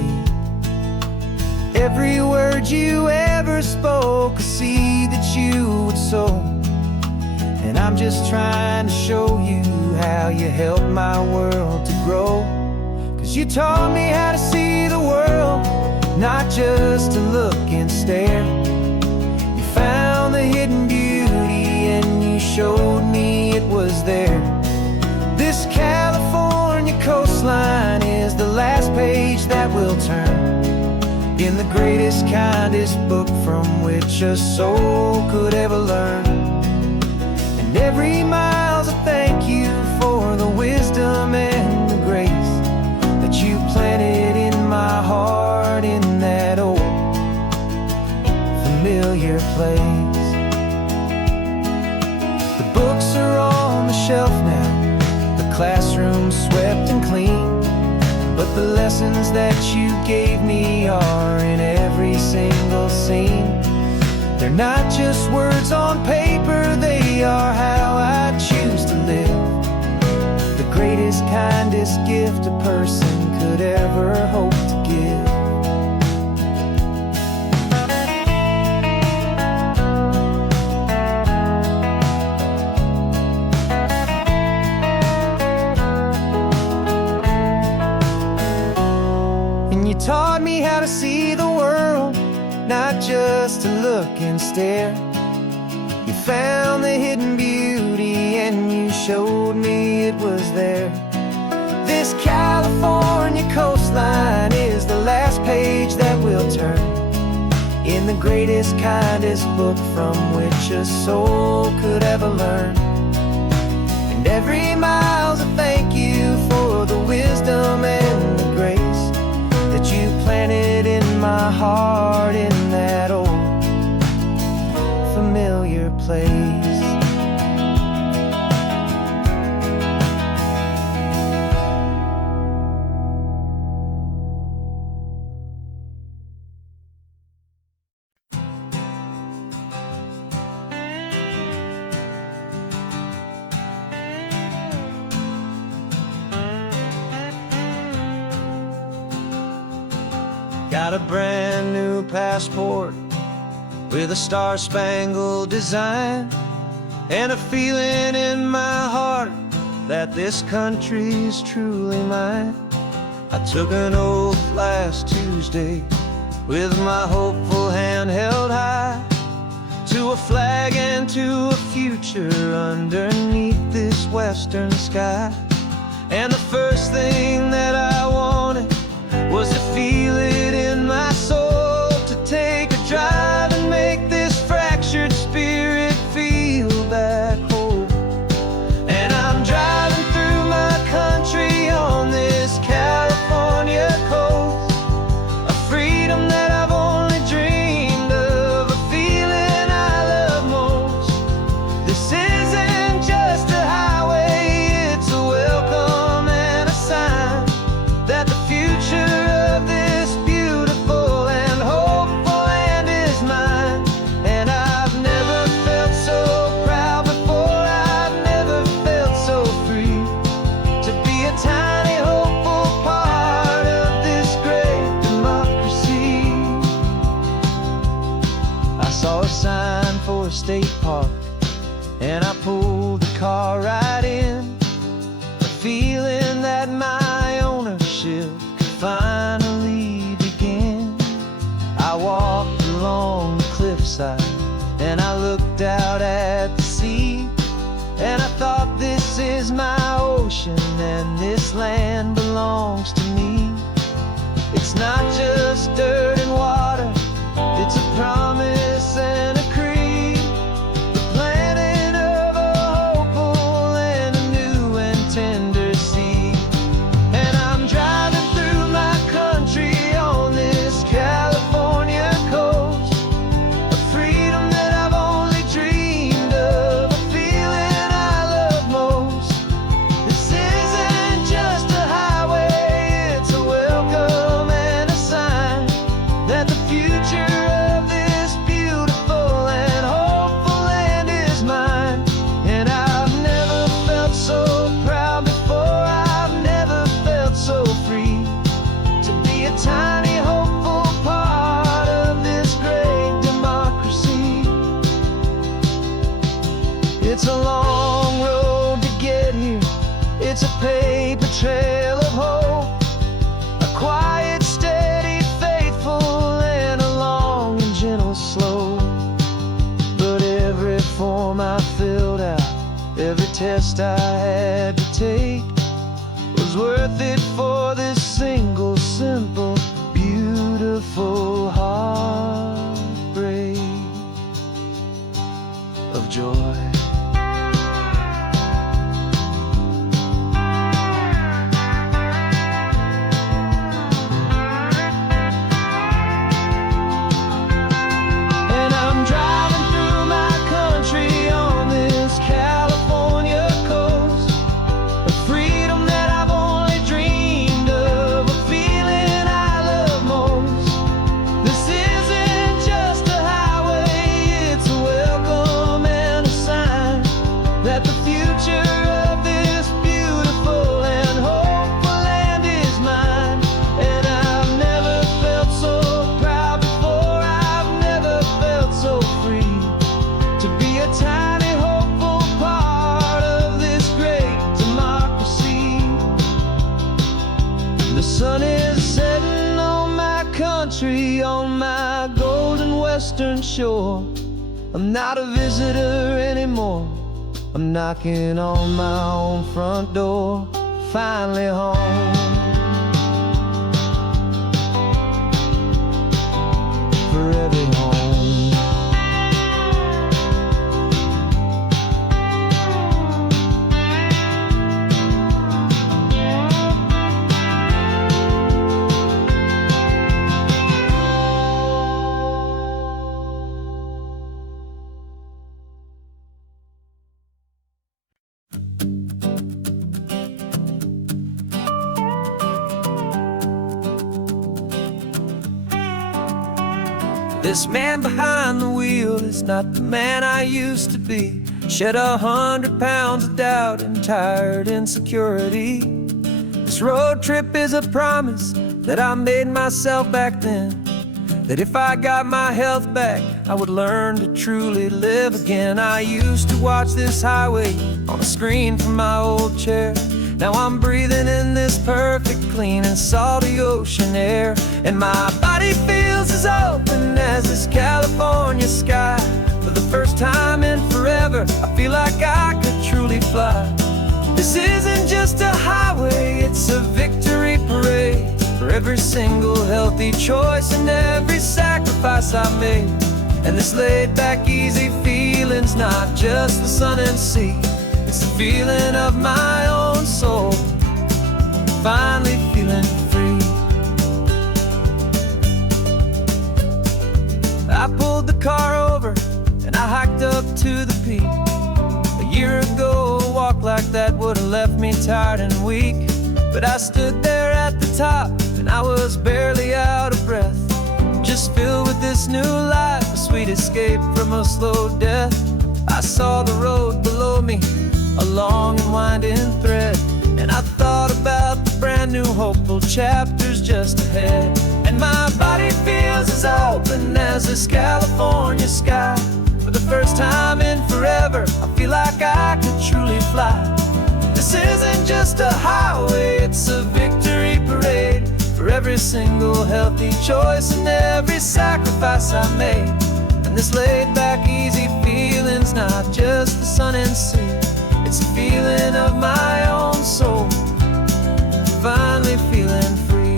Every word you ever spoke, a seed that you would sow, and I'm just trying to show you how you helped my world to grow. 'Cause you taught me how to see the world, not just to look and stare. You found the hidden beauty and you showed me it was there. This California coastline is the last page that we'll turn in the greatest, kindest book from which a soul could ever learn. And every mile's a thank you for the wisdom and the grace that you planted in my heart in that old familiar place. The books are on the shelf now, the classroom swept and clean, but the lessons that you gave me are in every single scene. They're not just words on paper, they are how I choose to live. The greatest, kindest gift a person could ever hope to give. And you taught me how to see the world, not just to look and stare. You found the hidden beauty and you showed me it was there. This California coastline is the last page that we'll turn in the greatest, kindest book from which a soul could ever learn. And every mile's a thank you for the wisdom and the grace that you planted in my heart in that old familiar place. Got a brand new passport with a star-spangled design, and a feeling in my heart that this country's truly mine. I took an oath last Tuesday with my hopeful hand held high to a flag and to a future underneath this western sky. And the first thing that I wanted was to feel it in my soul, to take a drive and make this fractured spirit feel back home. And I'm driving through my country on this California coast, a freedom that I've only dreamed of, a feeling I love most. This is state park, and I pulled the car right in, feeling that my ownership could finally begin. I walked along the cliffside and I looked out at the sea, and I thought, this is my ocean and this land belongs to me. It's not just dirt and water, it's a promise and a creed, the planting of a hopeful and a new and tender seed. And I'm driving through my country on this California coast, a freedom that I've only dreamed of, a feeling I love most. This isn't just a highway, it's a welcome and a sign that the future of this beautiful and hopeful land is mine. And I've never felt so proud before, I've never felt so free to be a tiny hopeful part of this great democracy. It's a long road to get here, it's a paper trail of hope, a quiet, steady, faithful, and a long and gentle slope. But every form I filled out, every test I had to take, was worth it for this single, simple, beautiful heartbreak of joy. And I'm driving through my country on this California coast, a freedom that I've only dreamed of, a feeling I love most. This isn't just a highway, it's a welcome and a sign that the future of this beautiful and hopeful land is mine. And I've never felt so proud before, I've never felt so free to be a tiny hopeful part of this great democracy. The sun is setting on my country, on my golden western shore. I'm not a visitor anymore, I'm knocking on my own front door, finally home. Forever home. This man behind the wheel is not the man I used to be. Shed 100 pounds of doubt and tired insecurity. This road trip is a promise that I made myself back then, that if I got my health back, I would learn to truly live again. I used to watch this highway on a screen from my old chair. Now I'm breathing in this perfect, clean and salty ocean air, and my body feels as open as this California sky. For the first time in forever, I feel like I could truly fly. This isn't just a highway, it's a victory parade for every single healthy choice and every sacrifice I made. And this laid back, easy feeling's not just the sun and sea, it's the feeling of my own soul, finally feeling free. I pulled the car over and I hiked up to the peak. A year ago, a walk like that would have left me tired and weak, but I stood there at the top and I was barely out of breath, just filled with this new life, a sweet escape from a slow death. I saw the road below me, a long and winding thread, and I thought about the brand new hopeful chapters just ahead. And my body feels as open as this California sky. For the first first time in forever, I feel like I could truly fly. This isn't just a highway, it's a victory parade for every single healthy choice and every sacrifice I made. And this laid back, easy feeling's not just the sun and sea, it's a feeling of my own soul, finally feeling free.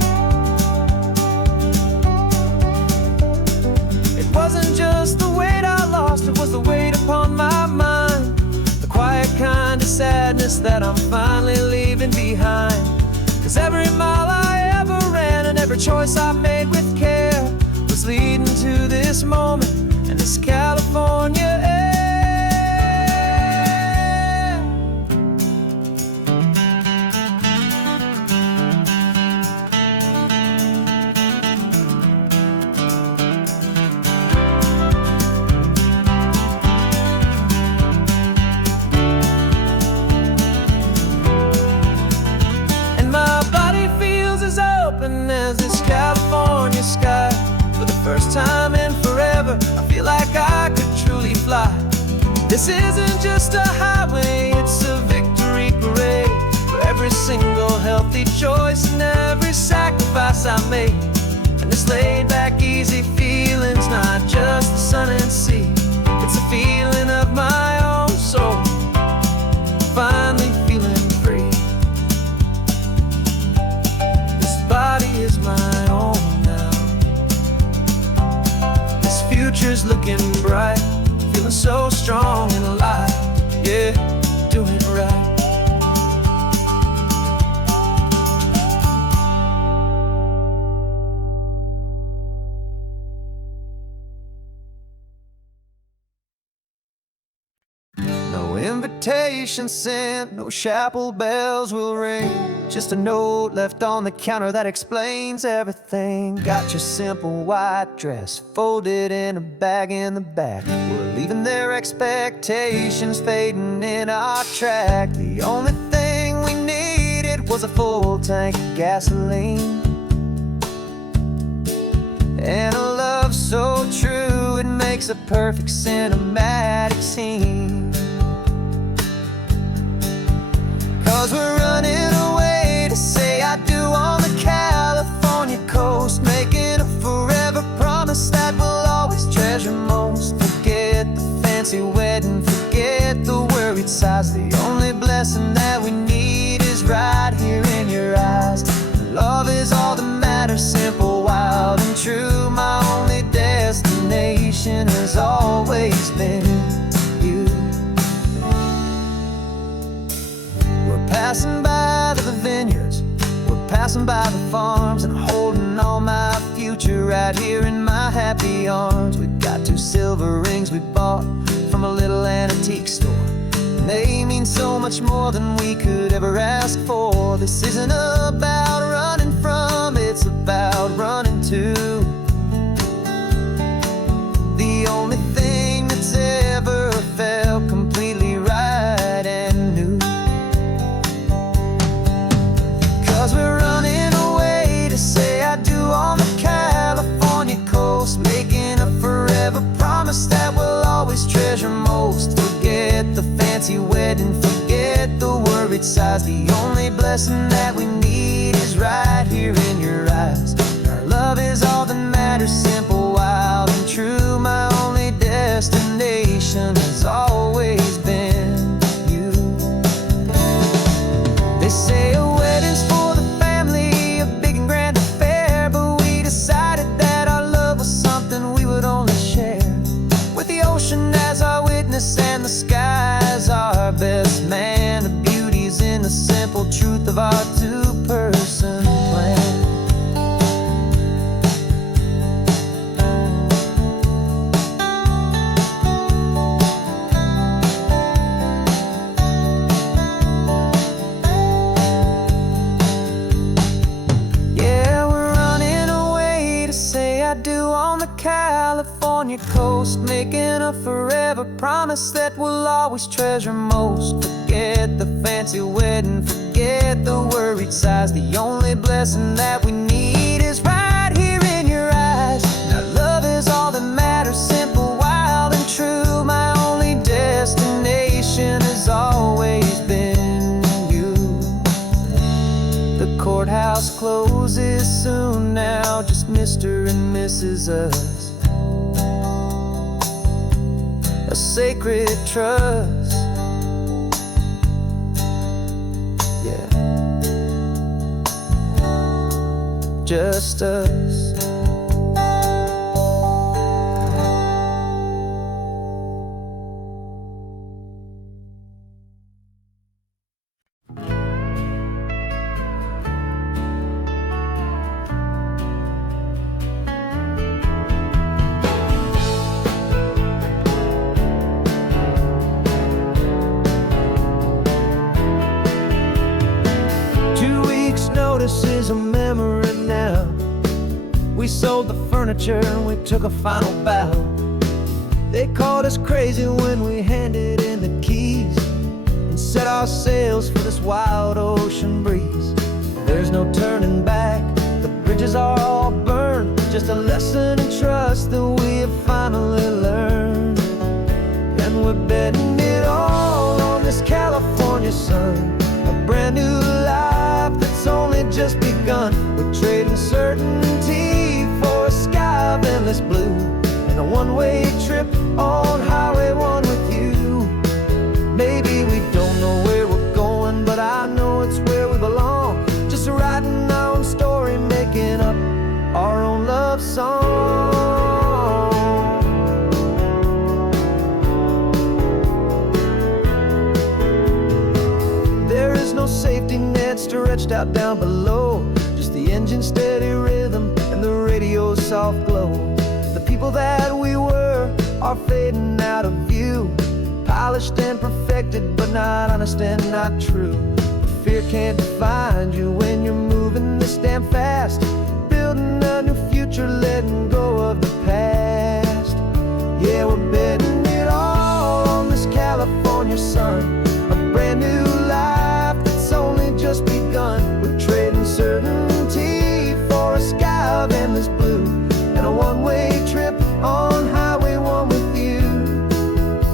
It wasn't just the weight I lost, it was the weight upon my mind, the quiet kind of sadness that I'm finally leaving behind. 'Cause every mile I ever ran and every choice I made with care was leading to this moment and this California air. As this California sky, for the first time in forever, I feel like I could truly fly. This isn't just a highway, it's a victory parade for every single healthy choice and every sacrifice I made. And this laid back, easy feeling's not just the sun and sea, it's a feeling of my own soul, finally feeling free. Body is my own now. This future's looking bright, feeling so strong and alive. Yeah, doing it right. No invitation sent, no chapel bells will ring, just a note left on the counter that explains everything. Got your simple white dress folded in a bag in the back. We're leaving their expectations fading in our track. The only thing we needed was a full tank of gasoline and a love so true it makes a perfect cinematic scene. 'Cause we're running away to say I do on the California coast, making a forever promise that we'll always treasure most. Forget the fancy wedding, forget the worried sighs. The only blessing that we need is right here in your eyes. Love is all that matters, simple, wild, and true. My only destination has always been you. We're passing by the vineyards, we're passing by the farms, and holding all my future right here in my happy arms. We've got 2 silver rings we bought from a little antique store, and they mean so much more than we could ever ask for. This isn't about running from, it's about running to the only thing that's ever felt completely right and new. 'Cause we're running away to say I do on the California coast, making a forever promise that we'll always treasure most. Forget the fancy wedding, forget the worried sighs. The only blessing that we need is right here in your eyes. Our love is all that matters, simple, wild, and true. My only destination has always been you. They say a wedding's for the family, a big and grand affair, but we decided that our love was something we would only share with the ocean as our witness and the sky as our best man. The beauty's in the simple truth of our 2-person plan. California coast, making a forever promise that we'll always treasure most. Forget the fancy wedding, forget the worried sighs. The only blessing that we need is right here in your eyes. Now love is all that matters, simple, wild, and true. My only Mr. and Mrs. Us, a sacred trust. Yeah, just us. Notice is a memory now. We sold the furniture and we took a final bow. They called us crazy when we handed in the keys and set our sails for this wild ocean breeze. There's no turning back, the bridges are all burned. Just a lesson in trust that we have finally learned. And we're betting it all on this California sun, a brand new life that's only just begun. We're trading certainty for a sky of endless blue and a one-way trip on Highway 1 with you. Maybe we don't know where we're going, but I know it's where we belong. Just writing our own story, making up our own love song. There is no safety net stretched out down below, just the engine's steady rhythm and the radio's soft glow. The people that we were are fading out of view, polished and perfected, but not honest and not true. Fear can't define you when you're moving this damn fast, building a new future, letting go of the past. Yeah, we're betting it all on this California sun, a brand new life that's only just begun. We're trading certainty for a sky of endless blue and a one-way trip on Highway 1 with you.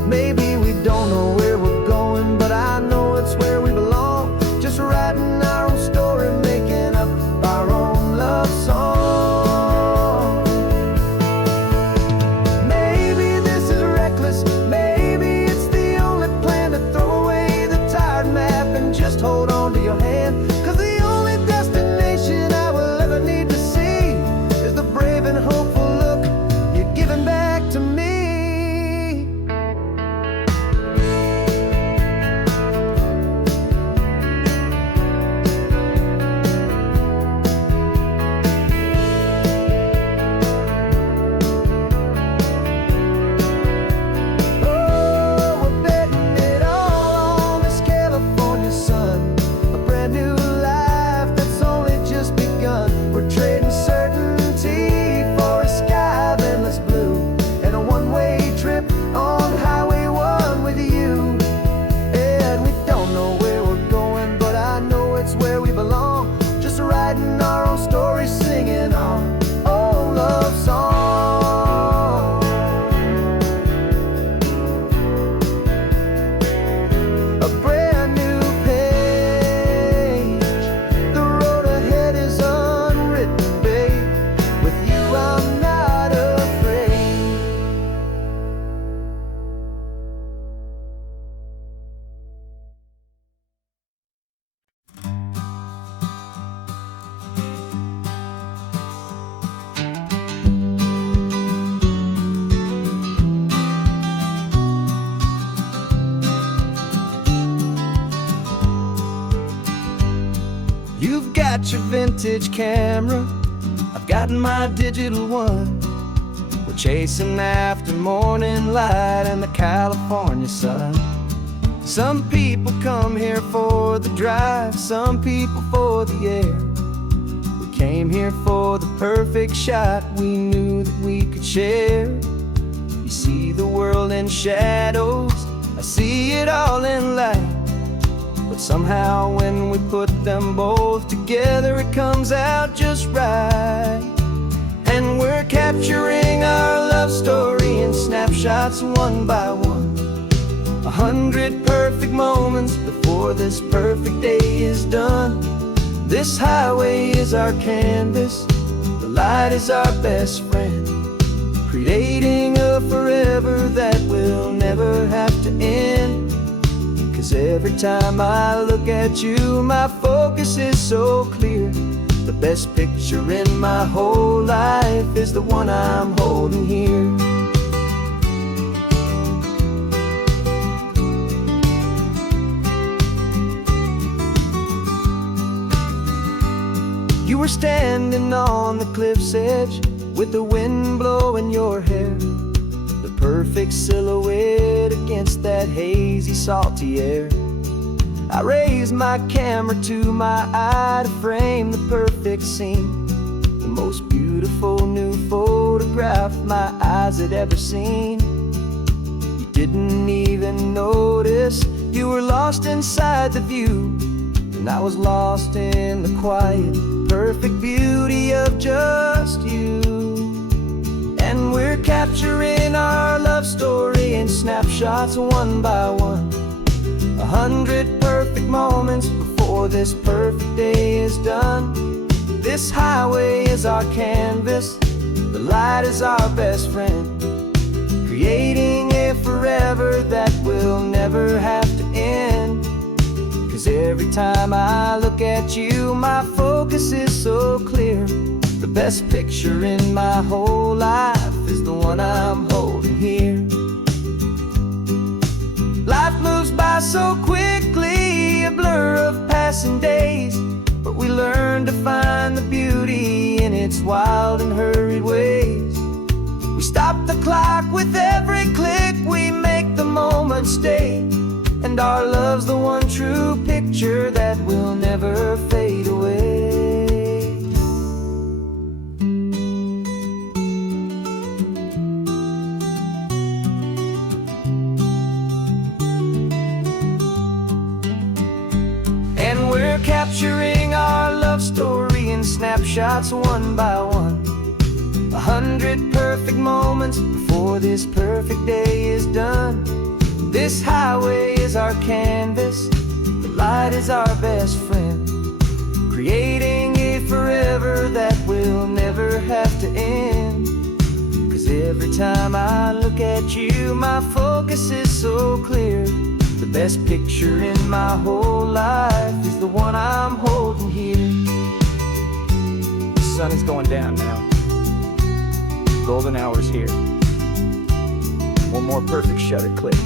Maybe we don't know where we're going, but I know it's where we belong. Just writing our own story, making up our own love song. Maybe this is reckless, maybe it's the only plan to throw away the tired map and just hold on to your hand. 'Cause the only destination I will ever need to see is the brave and hopeful look you're giving back to me. Oh, we're betting it all on this California sun, a brand new life that's only just begun. We're trading certainty for a sky of endless blue and a one-way trip on Highway 1 with you. And we don't know where we're going, but I know it's where we belong. Just writing our own story, singing our own love song. A brand new page, the road ahead is unwritten, babe. With you I'm not afraid. You've got your vintage camera, I've got my digital one. We're chasing after morning light and the California sun. Some people come here for the drive, some people for the air. We came here for the perfect shot we knew that we could share. You see the world in shadows, I see it all in light. But somehow when we put them both together, it comes out just right. And we're capturing our love story in snapshots one by one. 100 perfect moments before this perfect day is done. This highway is our canvas, the light is our best friend, creating a forever that will never have to end. 'Cause every time I look at you, my focus is so clear. The best picture in my whole life is the one I'm holding here. You were standing on the cliff's edge with the wind blowing your hair, the perfect silhouette against that hazy, salty air. I raised my camera to my eye to frame the perfect scene, the most beautiful new photograph my eyes had ever seen. You didn't even notice you were lost inside the view, and I was lost in the quiet, perfect beauty of just you. And we're capturing our love story in snapshots one by one, 100 perfect moments before this perfect day is done. This highway is our canvas, the light is our best friend, creating a forever that will never have to end. 'Cause every time I look at you, my focus is so clear. The best picture in my whole life is the one I'm holding here. Life moves by so quickly, a blur of passing days, but we learn to find the beauty in its wild and hurried ways. We stop the clock with every click, we make the moment stay, and our love's the one true picture that will never fade away. And we're capturing our love story in snapshots one by one, 100 perfect moments before this perfect day is done. This highway is our canvas, the light is our best friend, creating a forever that will never have to end. 'Cause every time I look at you, my focus is so clear. The best picture in my whole life is the one I'm holding here. The sun is going down now. Golden hour's here. One more perfect shutter click.